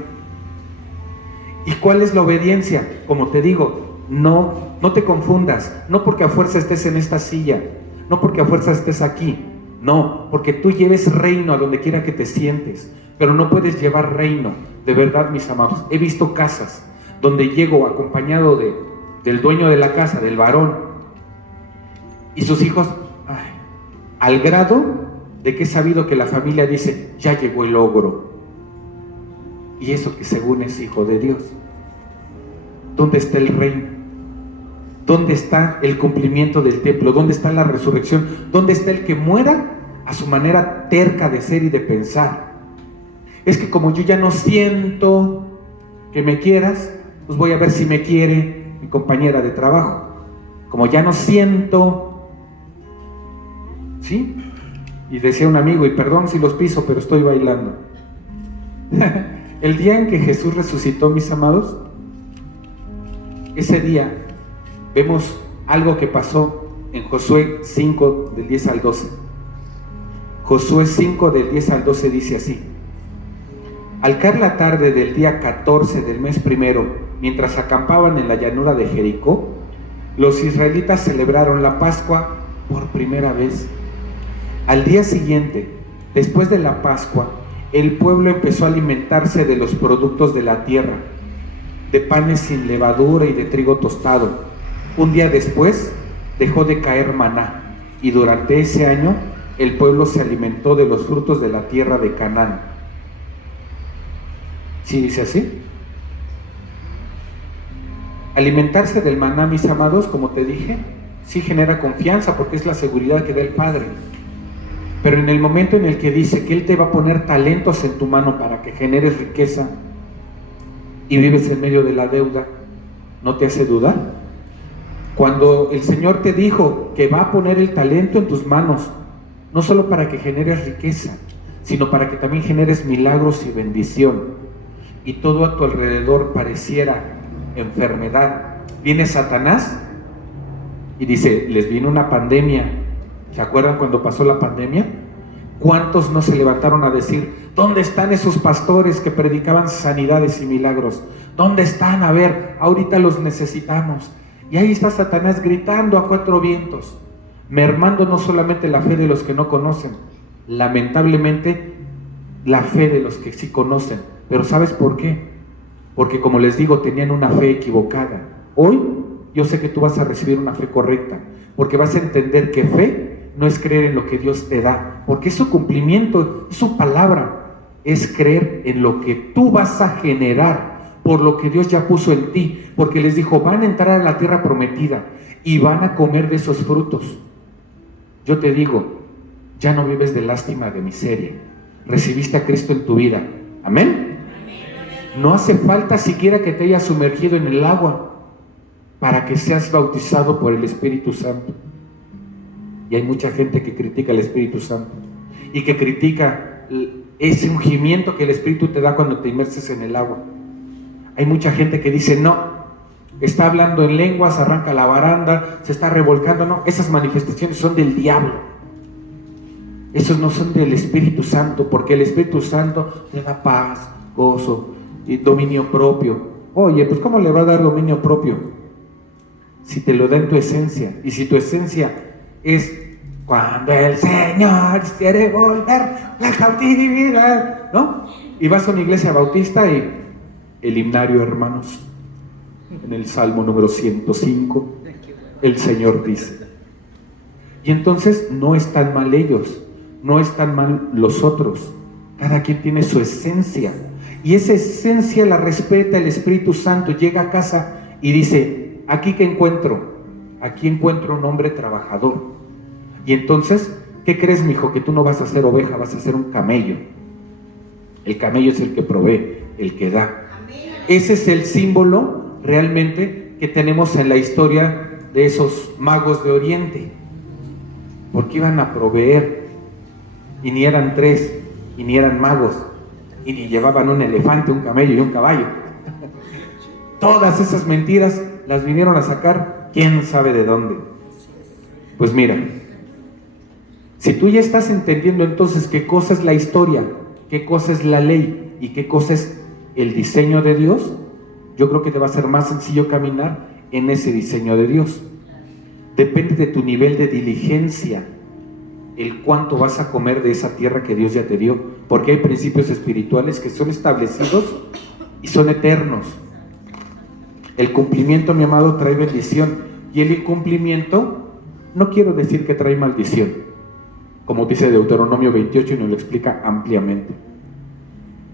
¿Y cuál es la obediencia? Como te digo, no te confundas. No porque a fuerza estés en esta silla, no porque a fuerza estés aquí. No, porque tú lleves reino a donde quiera que te sientes, pero no puedes llevar reino. De verdad, mis amados, he visto casas donde llego acompañado del dueño de la casa, del varón, y sus hijos, al grado de que he sabido que la familia dice, ya llegó el ogro. Y eso que según es hijo de Dios. ¿Dónde está el reino? ¿Dónde está el cumplimiento del templo? ¿Dónde está la resurrección? ¿Dónde está el que muera a su manera terca de ser y de pensar? Es que como yo ya no siento que me quieras, pues voy a ver si me quiere mi compañera de trabajo. Como ya no siento, ¿sí? Y decía un amigo, y perdón si los piso, pero estoy bailando. El día en que Jesús resucitó, mis amados, ese día vemos algo que pasó en Josué 5, del 10 al 12. Josué 5, del 10 al 12 dice así: Al caer la tarde del día 14 del mes primero, mientras acampaban en la llanura de Jericó, los israelitas celebraron la Pascua por primera vez. Al día siguiente, después de la Pascua, el pueblo empezó a alimentarse de los productos de la tierra, de panes sin levadura y de trigo tostado. Un día después, dejó de caer maná, y durante ese año, el pueblo se alimentó de los frutos de la tierra de Canaán. ¿Sí dice así? Alimentarse del maná, mis amados, como te dije, sí genera confianza porque es la seguridad que da el Padre. Pero en el momento en el que dice que Él te va a poner talentos en tu mano para que generes riqueza y vives en medio de la deuda, ¿no te hace dudar? Cuando el Señor te dijo que va a poner el talento en tus manos, no solo para que generes riqueza, sino para que también generes milagros y bendición, y todo a tu alrededor pareciera enfermedad, viene Satanás y dice, les vino una pandemia. ¿Se acuerdan cuando pasó la pandemia? ¿Cuántos no se levantaron a decir, ¿dónde están esos pastores que predicaban sanidades y milagros? ¿Dónde están? A ver, ahorita los necesitamos. Y ahí está Satanás gritando a 4 vientos, mermando no solamente la fe de los que no conocen, lamentablemente la fe de los que sí conocen. Pero ¿sabes por qué? Porque como les digo, tenían una fe equivocada. Hoy yo sé que tú vas a recibir una fe correcta, porque vas a entender que fe no es creer en lo que Dios te da, porque es su cumplimiento, es su palabra, es creer en lo que tú vas a generar por lo que Dios ya puso en ti, porque les dijo, van a entrar a la tierra prometida y van a comer de esos frutos. Yo te digo, ya no vives de lástima, de miseria, recibiste a Cristo en tu vida, amén. No hace falta siquiera que te hayas sumergido en el agua para que seas bautizado por el Espíritu Santo. Y hay mucha gente que critica el Espíritu Santo y que critica ese ungimiento que el Espíritu te da cuando te inmerses en el agua. Hay mucha gente que dice, no, está hablando en lenguas, arranca la baranda, se está revolcando. No, esas manifestaciones son del diablo. Esos no son del Espíritu Santo, porque el Espíritu Santo te da paz, gozo y dominio propio. Oye, pues ¿cómo le va a dar dominio propio? Si te lo da en tu esencia, y si tu esencia es cuando el Señor quiere volver la cautividad, ¿no? Y vas a una iglesia bautista y el himnario, hermanos, en el Salmo número 105, el Señor dice. Y entonces no están mal ellos, no están mal los otros. Cada quien tiene su esencia. Y esa esencia la respeta el Espíritu Santo. Llega a casa y dice, ¿aquí qué encuentro? Aquí encuentro un hombre trabajador. Y entonces, ¿qué crees, mijo? Que tú no vas a ser oveja, vas a ser un camello. El camello es el que provee, el que da. Ese es el símbolo realmente que tenemos en la historia de esos magos de Oriente. Porque iban a proveer, y ni eran 3, y ni eran magos, y ni llevaban un elefante, un camello y un caballo. Todas esas mentiras las vinieron a sacar, quién sabe de dónde. Pues mira, si tú ya estás entendiendo entonces qué cosa es la historia, qué cosa es la ley y qué cosa es el diseño de Dios, yo creo que te va a ser más sencillo caminar en ese diseño de Dios. Depende de tu nivel de diligencia, el cuánto vas a comer de esa tierra que Dios ya te dio, porque hay principios espirituales que son establecidos y son eternos. El cumplimiento, mi amado, trae bendición, y el incumplimiento, no quiero decir que trae maldición, como dice Deuteronomio 28 y nos lo explica ampliamente.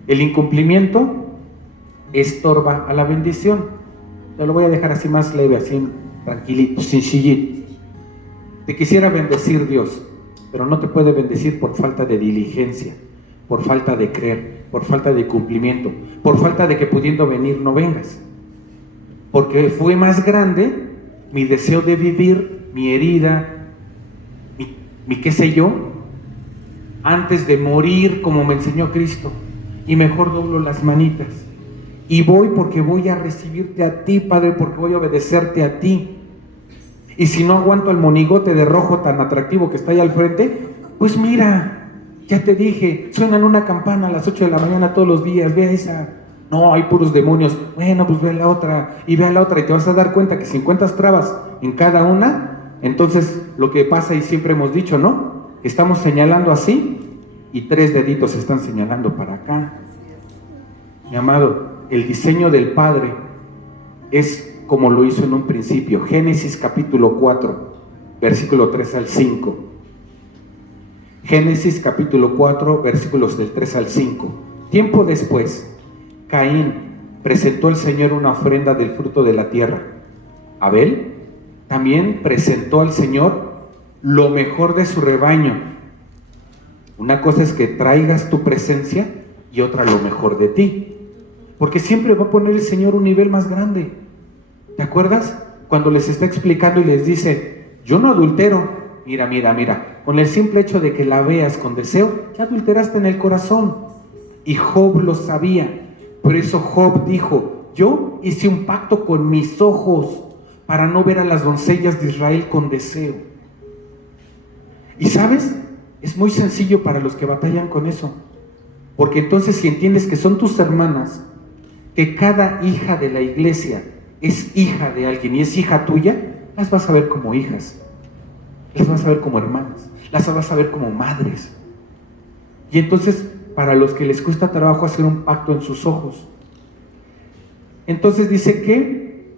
El incumplimiento estorba a la bendición. Te lo voy a dejar así más leve, así tranquilito, sencillito. Te quisiera bendecir Dios, pero no te puede bendecir por falta de diligencia, por falta de creer, por falta de cumplimiento, por falta de que pudiendo venir no vengas. Porque fue más grande mi deseo de vivir, mi herida, mi qué sé yo, antes de morir como me enseñó Cristo. Y mejor doblo las manitas y voy porque voy a recibirte a ti, Padre, porque voy a obedecerte a ti. Y si no aguanto el monigote de rojo tan atractivo que está ahí al frente, pues mira, ya te dije, suenan una campana a las 8 de la mañana todos los días, ve esa. No, hay puros demonios. Bueno, pues ve a la otra y ve a la otra, y te vas a dar cuenta que si encuentras trabas en cada una, entonces lo que pasa, y siempre hemos dicho, ¿no? Que estamos señalando así y 3 deditos están señalando para acá. Mi amado, el diseño del Padre es como lo hizo en un principio. Génesis capítulo 4, versículo 3 al 5. Génesis capítulo 4, versículos del 3 al 5. Tiempo después, Caín presentó al Señor una ofrenda del fruto de la tierra. Abel también presentó al Señor lo mejor de su rebaño. Una cosa es que traigas tu presencia y otra lo mejor de ti, porque siempre va a poner el Señor un nivel más grande. ¿Te acuerdas? Cuando les está explicando y les dice, yo no adultero. Mira, con el simple hecho de que la veas con deseo, ya adulteraste en el corazón. Y Job lo sabía. Por eso Job dijo, yo hice un pacto con mis ojos para no ver a las doncellas de Israel con deseo. Y ¿sabes? Es muy sencillo para los que batallan con eso. Porque entonces si entiendes que son tus hermanas, que cada hija de la iglesia es hija de alguien y es hija tuya, las vas a ver como hijas, las vas a ver como hermanas, las vas a ver como madres. Y entonces, para los que les cuesta trabajo hacer un pacto en sus ojos, entonces dice que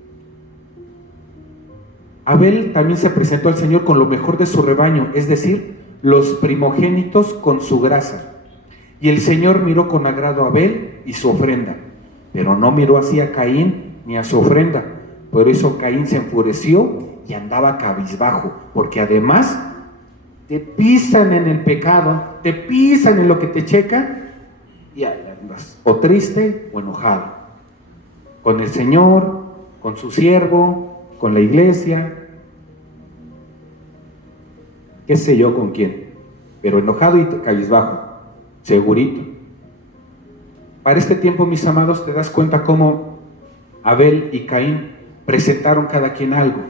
Abel también se presentó al Señor con lo mejor de su rebaño, es decir, los primogénitos con su grasa. Y el Señor miró con agrado a Abel y su ofrenda, pero no miró así a Caín ni a su ofrenda. Por eso Caín se enfureció y andaba cabizbajo, porque además te pisan en el pecado, te pisan en lo que te checa, y a la andas? O triste o enojado. Con el Señor, con su siervo, con la iglesia, qué sé yo con quién, pero enojado y cabizbajo, segurito. Para este tiempo, mis amados, te das cuenta cómo Abel y Caín presentaron cada quien algo,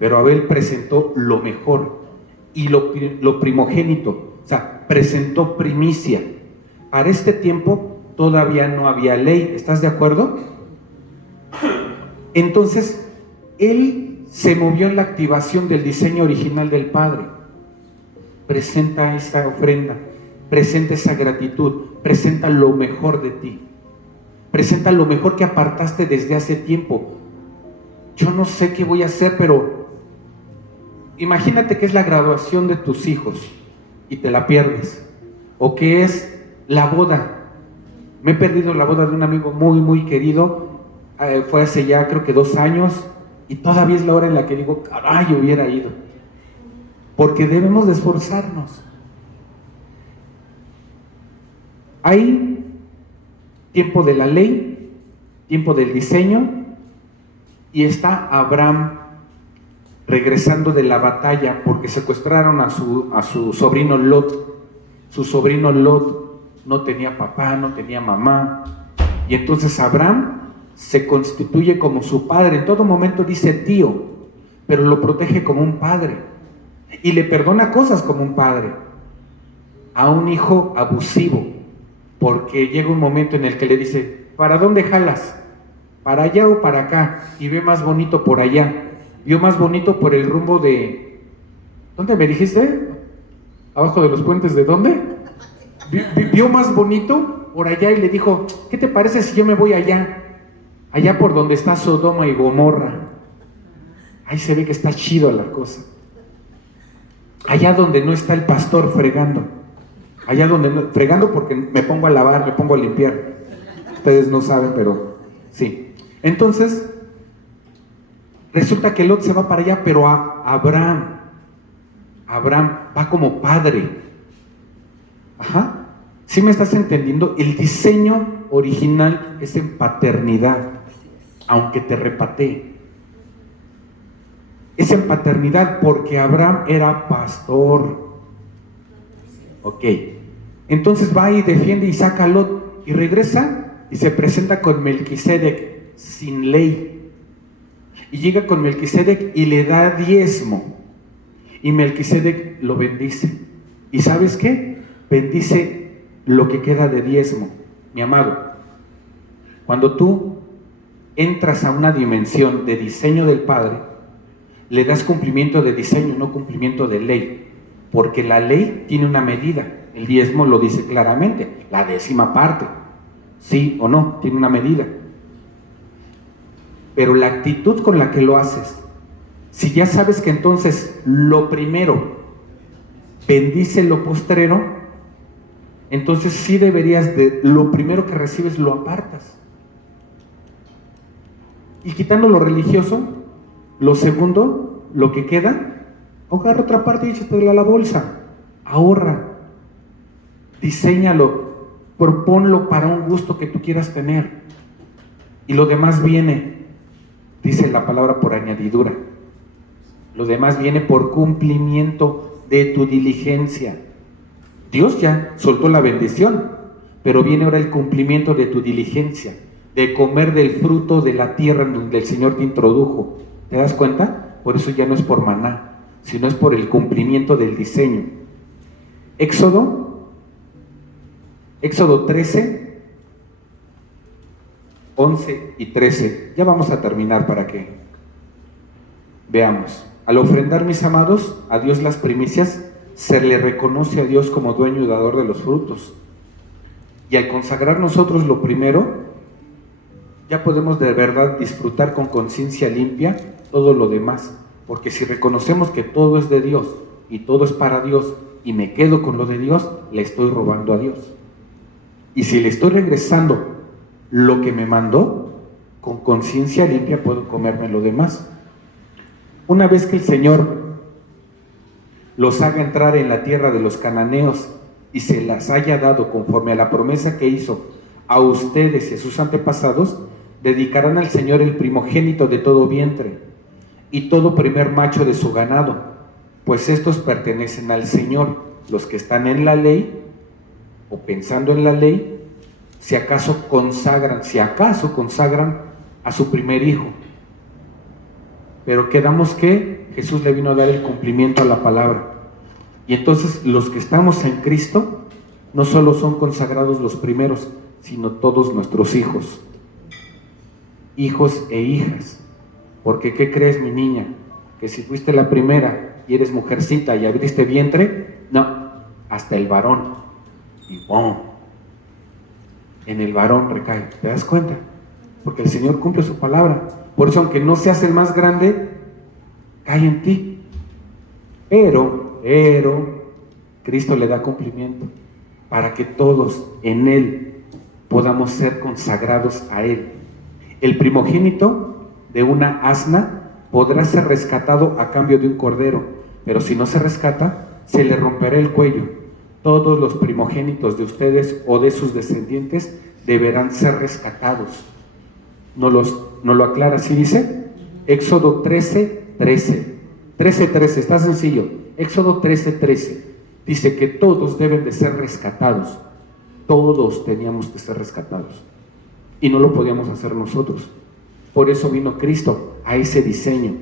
pero Abel presentó lo mejor y lo primogénito, o sea, presentó primicia. Para este tiempo todavía no había ley, ¿estás de acuerdo? Entonces, él se movió en la activación del diseño original del Padre. Presenta esa ofrenda, presenta esa gratitud, presenta lo mejor de ti, presenta lo mejor que apartaste desde hace tiempo. Yo no sé qué voy a hacer, pero imagínate que es la graduación de tus hijos y te la pierdes, o que es la boda. Me he perdido la boda de un amigo muy, muy querido, fue hace ya creo que 2 años, y todavía es la hora en la que digo, caray, hubiera ido, porque debemos de esforzarnos. Hay tiempo de la ley, tiempo del diseño, y está Abraham regresando de la batalla porque secuestraron a su sobrino Lot. Su sobrino Lot no tenía papá, no tenía mamá, y entonces Abraham se constituye como su padre. En todo momento dice tío, pero lo protege como un padre y le perdona cosas como un padre a un hijo abusivo, porque llega un momento en el que le dice, ¿para dónde jalas? ¿Para allá o para acá? Y ve más bonito por allá. Vio más bonito por el rumbo de... ¿Dónde me dijiste? ¿Abajo de los puentes de dónde? Vio más bonito por allá y le dijo, ¿qué te parece si yo me voy allá? Allá por donde está Sodoma y Gomorra. Ahí se ve que está chido la cosa. Allá donde no está el pastor fregando. Allá donde no, fregando porque me pongo a lavar, me pongo a limpiar. Ustedes no saben, pero sí. Entonces, resulta que Lot se va para allá, pero Abraham va como padre. Ajá. ¿Sí me estás entendiendo? El diseño original es en paternidad, aunque te repatee. Es en paternidad porque Abraham era pastor. Ok. Entonces va y defiende y saca a Lot y regresa y se presenta con Melquisedec sin ley. Y llega con Melquisedec y le da diezmo. Y Melquisedec lo bendice. ¿Y sabes qué? Bendice lo que queda de diezmo. Mi amado, cuando tú entras a una dimensión de diseño del Padre, le das cumplimiento de diseño, no cumplimiento de ley. Porque la ley tiene una medida. El diezmo lo dice claramente, la 10ª parte. Sí o no, tiene una medida. Pero la actitud con la que lo haces, si ya sabes que entonces lo primero bendice lo postrero, entonces sí deberías de, lo primero que recibes lo apartas. Y quitando lo religioso, lo segundo, lo que queda, agarra otra parte y échatela a la bolsa. Ahorra, diséñalo, proponlo para un gusto que tú quieras tener. Y lo demás viene, dice la palabra, por añadidura. Lo demás viene por cumplimiento de tu diligencia. Dios ya soltó la bendición, pero viene ahora el cumplimiento de tu diligencia, de comer del fruto de la tierra en donde el Señor te introdujo. ¿Te das cuenta? Por eso ya no es por maná, sino es por el cumplimiento del diseño. Éxodo 13, 11 y 13. Ya vamos a terminar para que veamos. Al ofrendar, mis amados, a Dios las primicias, se le reconoce a Dios como dueño y dador de los frutos. Y al consagrar nosotros lo primero, ya podemos de verdad disfrutar con conciencia limpia todo lo demás. Porque si reconocemos que todo es de Dios y todo es para Dios y me quedo con lo de Dios, le estoy robando a Dios. Y si le estoy regresando lo que me mandó, con conciencia limpia puedo comerme lo demás. Una vez que el Señor los haga entrar en la tierra de los cananeos y se las haya dado conforme a la promesa que hizo a ustedes y a sus antepasados, dedicarán al Señor el primogénito de todo vientre y todo primer macho de su ganado, pues estos pertenecen al Señor. Los que están en la ley o pensando en la ley, si acaso consagran a su primer hijo. Pero quedamos que Jesús le vino a dar el cumplimiento a la palabra. Y entonces los que estamos en Cristo no solo son consagrados los primeros, sino todos nuestros hijos e hijas. Porque ¿qué crees, mi niña? Que si fuiste la primera y eres mujercita y abriste vientre, no, hasta el varón. Y ¡pum! En el varón recae. ¿Te das cuenta? Porque el Señor cumple su palabra. Por eso, aunque no seas el más grande, cae en ti. Pero Cristo le da cumplimiento para que todos en Él podamos ser consagrados a Él. El primogénito de una asna podrá ser rescatado a cambio de un cordero, pero si no se rescata, se le romperá el cuello. Todos los primogénitos de ustedes o de sus descendientes deberán ser rescatados. ¿No lo aclara? ¿Sí dice? Éxodo 13:13. 13:13, está sencillo. Éxodo 13:13 dice que todos deben de ser rescatados. Todos teníamos que ser rescatados. Y no lo podíamos hacer nosotros. Por eso vino Cristo a ese diseño.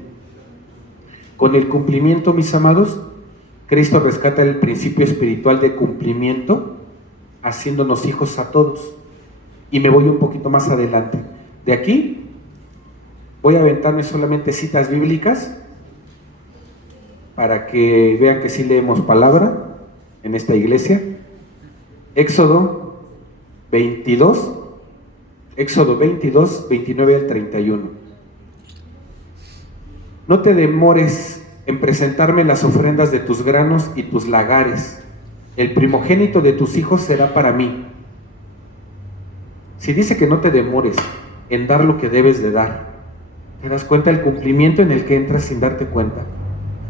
Con el cumplimiento, mis amados, Cristo rescata el principio espiritual de cumplimiento, haciéndonos hijos a todos. Y me voy un poquito más adelante. De aquí voy a aventarme solamente citas bíblicas para que vean que sí leemos palabra en esta iglesia. Éxodo 22, 29 al 31. No te demores en presentarme las ofrendas de tus granos y tus lagares. El primogénito de tus hijos será para mí. Si dice que no te demores en dar lo que debes de dar, ¿te das cuenta del cumplimiento en el que entras sin darte cuenta?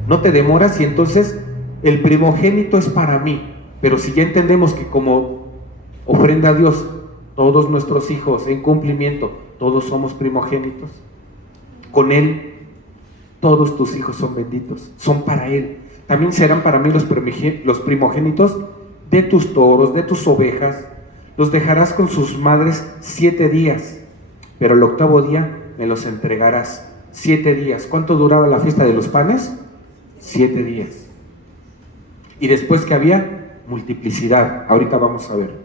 No te demoras y entonces el primogénito es para mí. Pero si ya entendemos que como ofrenda a Dios, todos nuestros hijos en cumplimiento, todos somos primogénitos, con Él todos tus hijos son benditos, son para Él. También serán para mí los primogénitos de tus toros, de tus ovejas. Los dejarás con sus madres 7 días, pero el 8º día me los entregarás. 7 días. ¿Cuánto duraba la fiesta de los panes? 7 días. Y después que había multiplicidad. Ahorita vamos a ver.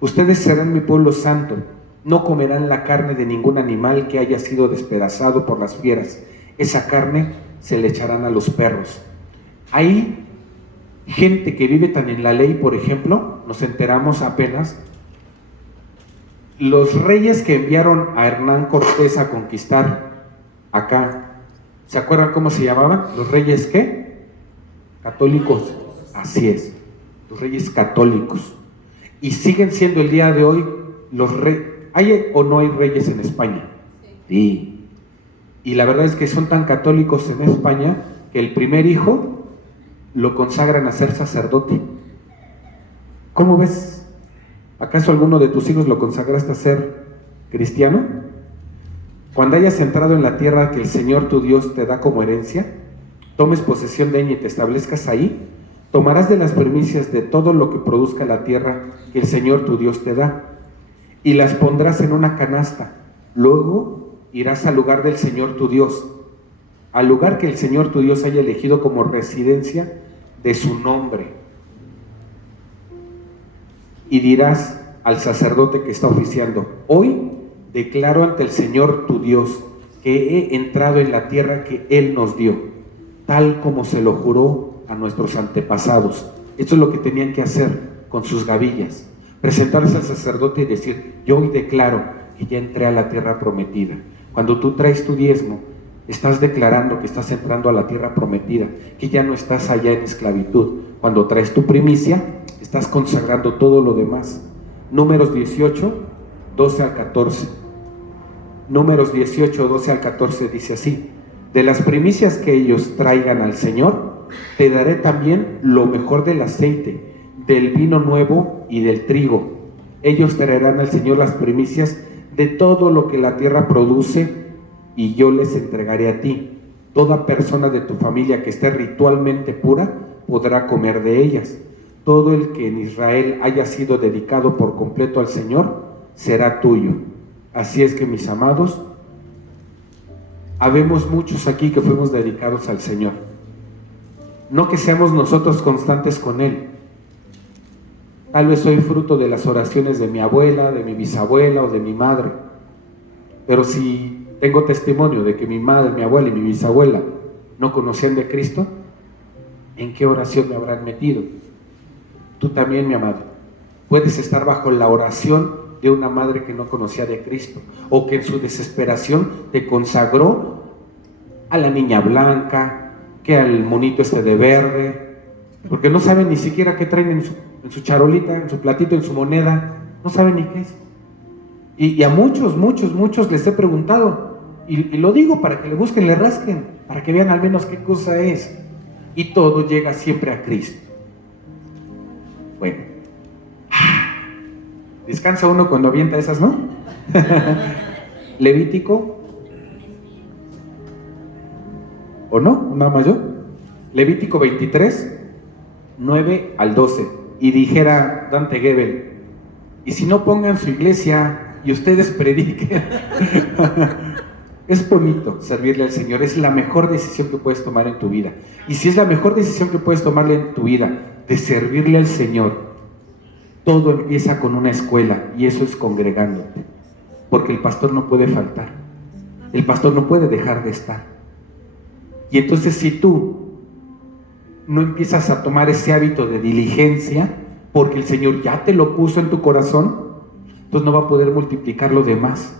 Ustedes serán mi pueblo santo. No comerán la carne de ningún animal que haya sido despedazado por las fieras. Esa carne se le echarán a los perros. Hay gente que vive tan en la ley, por ejemplo, nos enteramos apenas, los reyes que enviaron a Hernán Cortés a conquistar acá, ¿se acuerdan cómo se llamaban? ¿Los reyes qué? Católicos. Así es, los reyes católicos. Y siguen siendo el día de hoy los reyes. ¿Hay o no hay reyes en España? Sí. Y la verdad es que son tan católicos en España que el primer hijo lo consagran a ser sacerdote. ¿Cómo ves? ¿Acaso alguno de tus hijos lo consagraste a ser cristiano? Cuando hayas entrado en la tierra que el Señor tu Dios te da como herencia, tomes posesión de ella y te establezcas ahí, tomarás de las primicias de todo lo que produzca la tierra que el Señor tu Dios te da, y las pondrás en una canasta. Luego irás al lugar del Señor tu Dios, al lugar que el Señor tu Dios haya elegido como residencia de su nombre, y dirás al sacerdote que está oficiando: hoy declaro ante el Señor tu Dios que he entrado en la tierra que Él nos dio, tal como se lo juró a nuestros antepasados. Esto es lo que tenían que hacer con sus gavillas: presentarse al sacerdote y decir: yo hoy declaro que ya entré a la tierra prometida. Cuando tú traes tu diezmo, estás declarando que estás entrando a la tierra prometida, que ya no estás allá en esclavitud. Cuando traes tu primicia, estás consagrando todo lo demás. Números 18, 12 al 14. Números 18, 12 al 14 dice así: de las primicias que ellos traigan al Señor, te daré también lo mejor del aceite, del vino nuevo y del trigo. Ellos traerán al Señor las primicias de todo lo que la tierra produce, y yo les entregaré a ti. Toda persona de tu familia que esté ritualmente pura podrá comer de ellas. Todo el que en Israel haya sido dedicado por completo al Señor será tuyo. Así es que, mis amados, habemos muchos aquí que fuimos dedicados al Señor. No que seamos nosotros constantes con Él. Tal vez soy fruto de las oraciones de mi abuela, de mi bisabuela o de mi madre. Pero si tengo testimonio de que mi madre, mi abuela y mi bisabuela no conocían de Cristo, ¿en qué oración me habrán metido? Tú también, mi amado, puedes estar bajo la oración de una madre que no conocía de Cristo, o que en su desesperación te consagró a la niña blanca, que al monito este de verde, porque no saben ni siquiera qué traen en su charolita, en su platito, en su moneda, no saben ni qué es. Y a muchos les he preguntado, y lo digo para que le busquen, le rasquen, para que vean al menos qué cosa es, y todo llega siempre a Cristo. Bueno, descansa uno cuando avienta esas, ¿no? Levítico, ¿o no? Nada más yo. Levítico 23, 9 al 12. Y dijera Dante Gebel, y si no pongan su iglesia y ustedes prediquen. Es bonito servirle al Señor, es la mejor decisión que puedes tomar en tu vida. Y si es la mejor decisión que puedes tomar en tu vida, de servirle al Señor, todo empieza con una escuela, y eso es congregándote, porque el pastor no puede faltar, el pastor no puede dejar de estar. Y entonces, si tú no empiezas a tomar ese hábito de diligencia, porque el Señor ya te lo puso en tu corazón, entonces no va a poder multiplicar lo demás.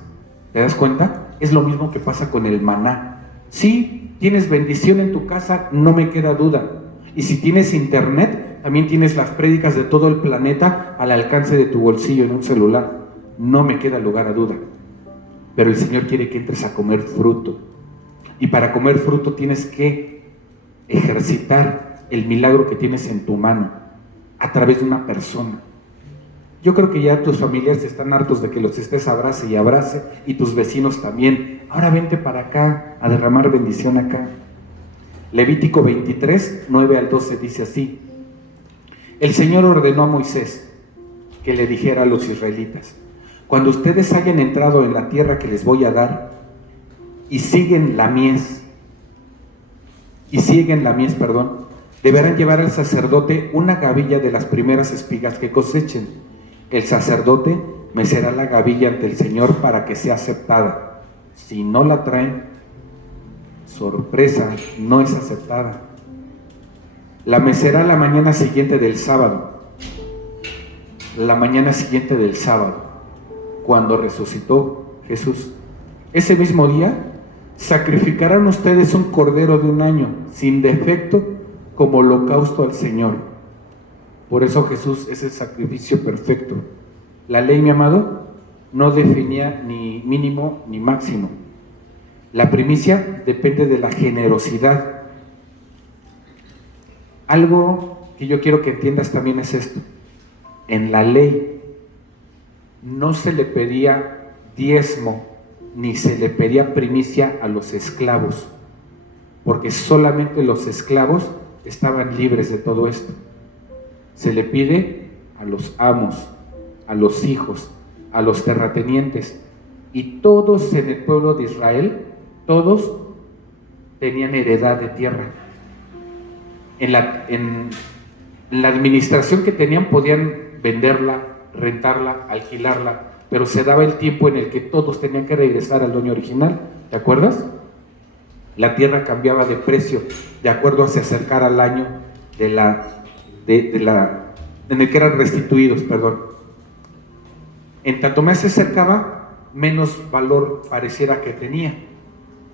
¿Te das cuenta? Es lo mismo que pasa con el maná. Sí, tienes bendición en tu casa, no me queda duda. Y si tienes internet, también tienes las prédicas de todo el planeta al alcance de tu bolsillo en un celular. No me queda lugar a duda. Pero el Señor quiere que entres a comer fruto. Y para comer fruto tienes que ejercitar el milagro que tienes en tu mano a través de una persona. Yo creo que ya tus familiares están hartos de que los estés abrace y abrace, y tus vecinos también. Ahora vente para acá a derramar bendición acá. Levítico 23, 9 al 12 dice así: el Señor ordenó a Moisés que le dijera a los israelitas: cuando ustedes hayan entrado en la tierra que les voy a dar y siguen la mies, deberán llevar al sacerdote una gavilla de las primeras espigas que cosechen. El sacerdote mecerá la gavilla ante el Señor para que sea aceptada. Si no la traen, sorpresa, no es aceptada. La mecerá la mañana siguiente del sábado. La mañana siguiente del sábado, cuando resucitó Jesús. Ese mismo día sacrificarán ustedes un cordero de un año, sin defecto, como holocausto al Señor. Por eso Jesús es el sacrificio perfecto. La ley, mi amado, no definía ni mínimo ni máximo. La primicia depende de la generosidad. Algo que yo quiero que entiendas también es esto: en la ley no se le pedía diezmo ni se le pedía primicia a los esclavos, porque solamente los esclavos estaban libres de todo esto. Se le pide a los amos, a los hijos, a los terratenientes, y todos en el pueblo de Israel, todos tenían heredad de tierra. En la administración que tenían podían venderla, rentarla, alquilarla, pero se daba el tiempo en el que todos tenían que regresar al dueño original. ¿Te acuerdas? La tierra cambiaba de precio de acuerdo a se acercara al año en el que eran restituidos, perdón. En tanto más se acercaba, menos valor pareciera que tenía,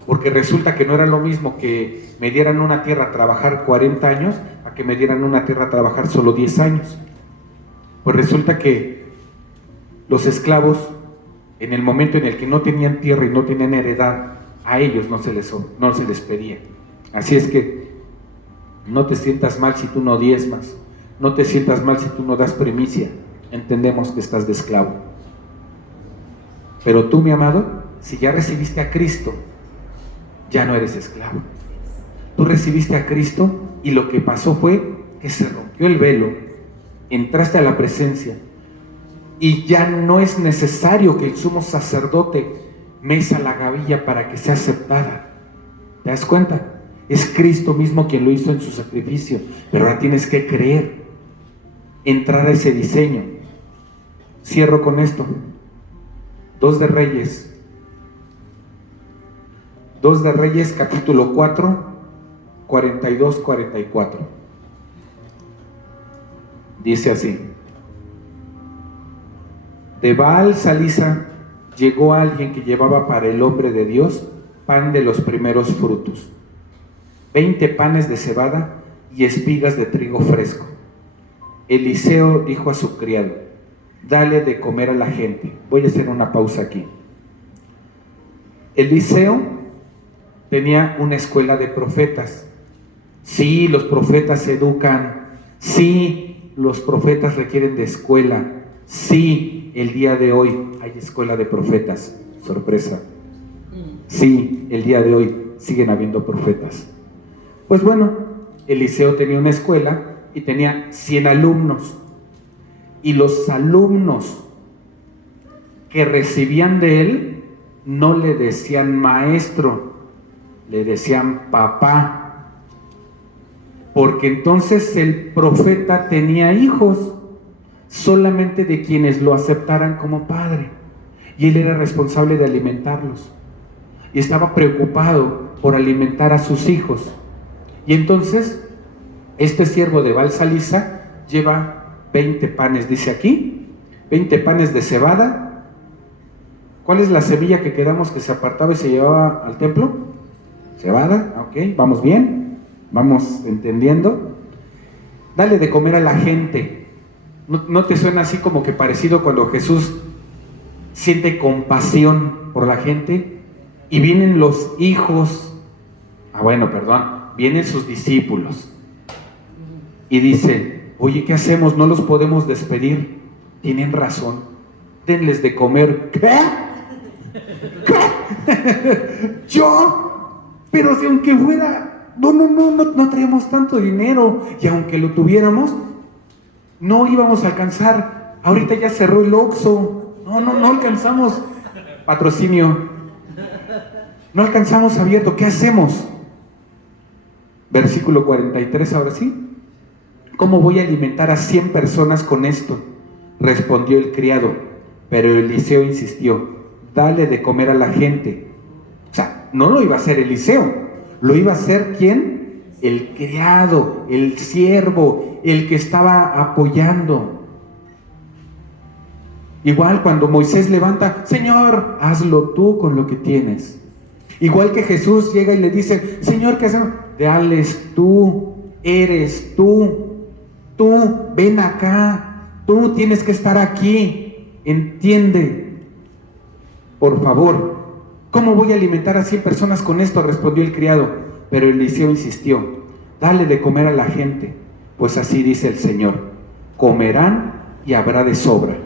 porque resulta que no era lo mismo que me dieran una tierra a trabajar 40 años a que me dieran una tierra a trabajar solo 10 años. Pues resulta que los esclavos, en el momento en el que no tenían tierra y no tenían heredad, a ellos no se les pedía. Así es que no te sientas mal si tú no diezmas, No te sientas mal si tú no das primicia. Entendemos que estás de esclavo. Pero tú, mi amado, si ya recibiste a Cristo, ya no eres esclavo. Tú recibiste a Cristo y lo que pasó fue que se rompió el velo, entraste a la presencia y ya no es necesario que el sumo sacerdote mesa la gavilla para que sea aceptada. ¿Te das cuenta? Es Cristo mismo quien lo hizo en su sacrificio, pero ahora tienes que creer, entrar a ese diseño. Cierro con esto. 2 de Reyes capítulo 4, 42-44. Dice así: de Baal Salisa llegó alguien que llevaba para el hombre de Dios pan de los primeros frutos, 20 panes de cebada y espigas de trigo fresco. Eliseo dijo a su criado: dale de comer a la gente. Voy a hacer una pausa aquí. Eliseo tenía una escuela de profetas. Sí, los profetas educan. Sí, los profetas requieren de escuela. Sí, el día de hoy hay escuela de profetas. Sorpresa. Sí, el día de hoy siguen habiendo profetas. Pues bueno, Eliseo tenía una escuela y tenía 100 alumnos. Y los alumnos que recibían de él no le decían maestro, le decían papá. Porque entonces el profeta tenía hijos solamente de quienes lo aceptaran como padre. Y él era responsable de alimentarlos. Y estaba preocupado por alimentar a sus hijos. Y entonces, este siervo de Baal Salisa lleva 20 panes, dice aquí, 20 panes de cebada. ¿Cuál es la semilla que quedamos que se apartaba y se llevaba al templo? Cebada, ok, vamos bien. Vamos entendiendo. Dale de comer a la gente. ¿No te suena así como que parecido cuando Jesús siente compasión por la gente? Y vienen los hijos, vienen sus discípulos. Y dice: oye, ¿qué hacemos? No los podemos despedir. Tienen razón. Denles de comer. ¿Qué? ¿Qué? ¿Yo? Pero si aunque fuera... No traíamos tanto dinero, y aunque lo tuviéramos, no íbamos a alcanzar. Ahorita ya cerró el Oxxo. No alcanzamos patrocinio. No alcanzamos abierto. ¿Qué hacemos? Versículo 43, ahora sí. ¿Cómo voy a alimentar a 100 personas con esto? Respondió el criado. Pero Eliseo insistió: dale de comer a la gente. O sea, no lo iba a hacer Eliseo. Lo iba a hacer ¿quién? El criado, el siervo, el que estaba apoyando. Igual cuando Moisés levanta: Señor, hazlo tú con lo que tienes. Igual que Jesús llega y le dice: Señor, ¿qué hacemos? Dales tú, eres tú, ven acá, tú tienes que estar aquí, entiende, por favor. ¿Cómo voy a alimentar a 100 personas con esto? Respondió el criado. Pero Eliseo insistió: dale de comer a la gente, pues así dice el Señor: comerán y habrá de sobra.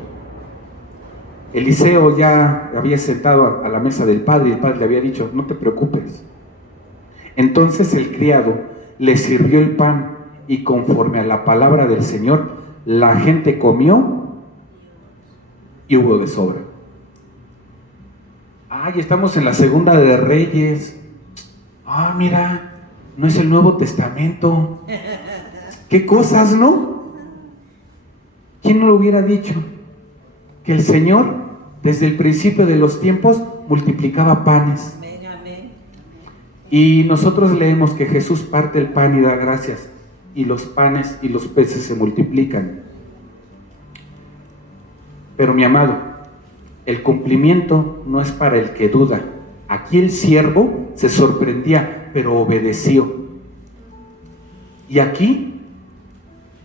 Eliseo ya había sentado a la mesa del padre y el padre le había dicho: no te preocupes. Entonces el criado le sirvió el pan y conforme a la palabra del Señor, la gente comió y hubo de sobra. Ay, estamos en la Segunda de Reyes. Mira, no es el Nuevo Testamento. ¿Qué cosas, no? ¿Quién no lo hubiera dicho? Que el Señor, desde el principio de los tiempos, multiplicaba panes. Y nosotros leemos que Jesús parte el pan y da gracias, y los panes y los peces se multiplican. Pero mi amado, el cumplimiento no es para el que duda. Aquí el siervo se sorprendía, pero obedeció. Y aquí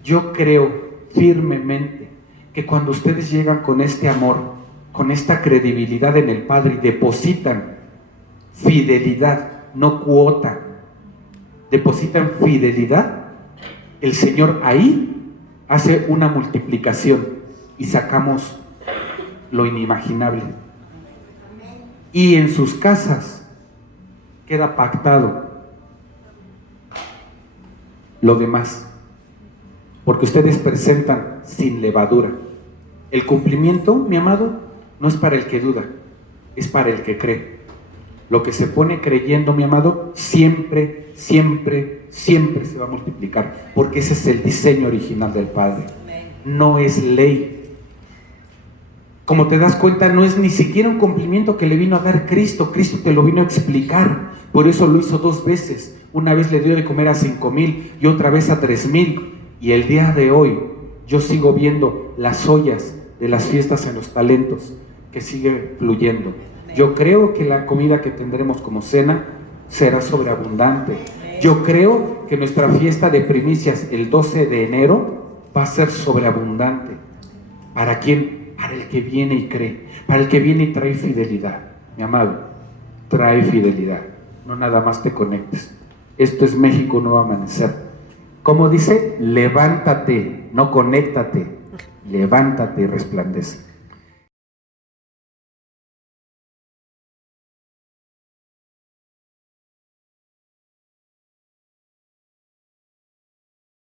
yo creo firmemente que cuando ustedes llegan con este amor, con esta credibilidad en el Padre y depositan fidelidad, no cuota, depositan fidelidad, el Señor ahí hace una multiplicación y sacamos lo inimaginable. Y en sus casas queda pactado lo demás, porque ustedes presentan sin levadura. El cumplimiento, mi amado, no es para el que duda, es para el que cree. Lo que se pone creyendo, mi amado, siempre, siempre, siempre se va a multiplicar, porque ese es el diseño original del Padre. No es ley. Como te das cuenta, no es ni siquiera un cumplimiento que le vino a dar Cristo. Cristo te lo vino a explicar. Por eso lo hizo 2 veces. Una vez le dio de comer a 5,000 y otra vez a 3,000. Y el día de hoy yo sigo viendo las ollas de las fiestas en los talentos que sigue fluyendo. Yo creo que la comida que tendremos como cena será sobreabundante. Yo creo que nuestra fiesta de primicias el 12 de enero va a ser sobreabundante. ¿Para quién? Para el que viene y cree, para el que viene y trae fidelidad. Mi amado, trae fidelidad, no nada más te conectes. Esto es México Nuevo Amanecer. ¿Cómo dice? Levántate, no conéctate, levántate y resplandece.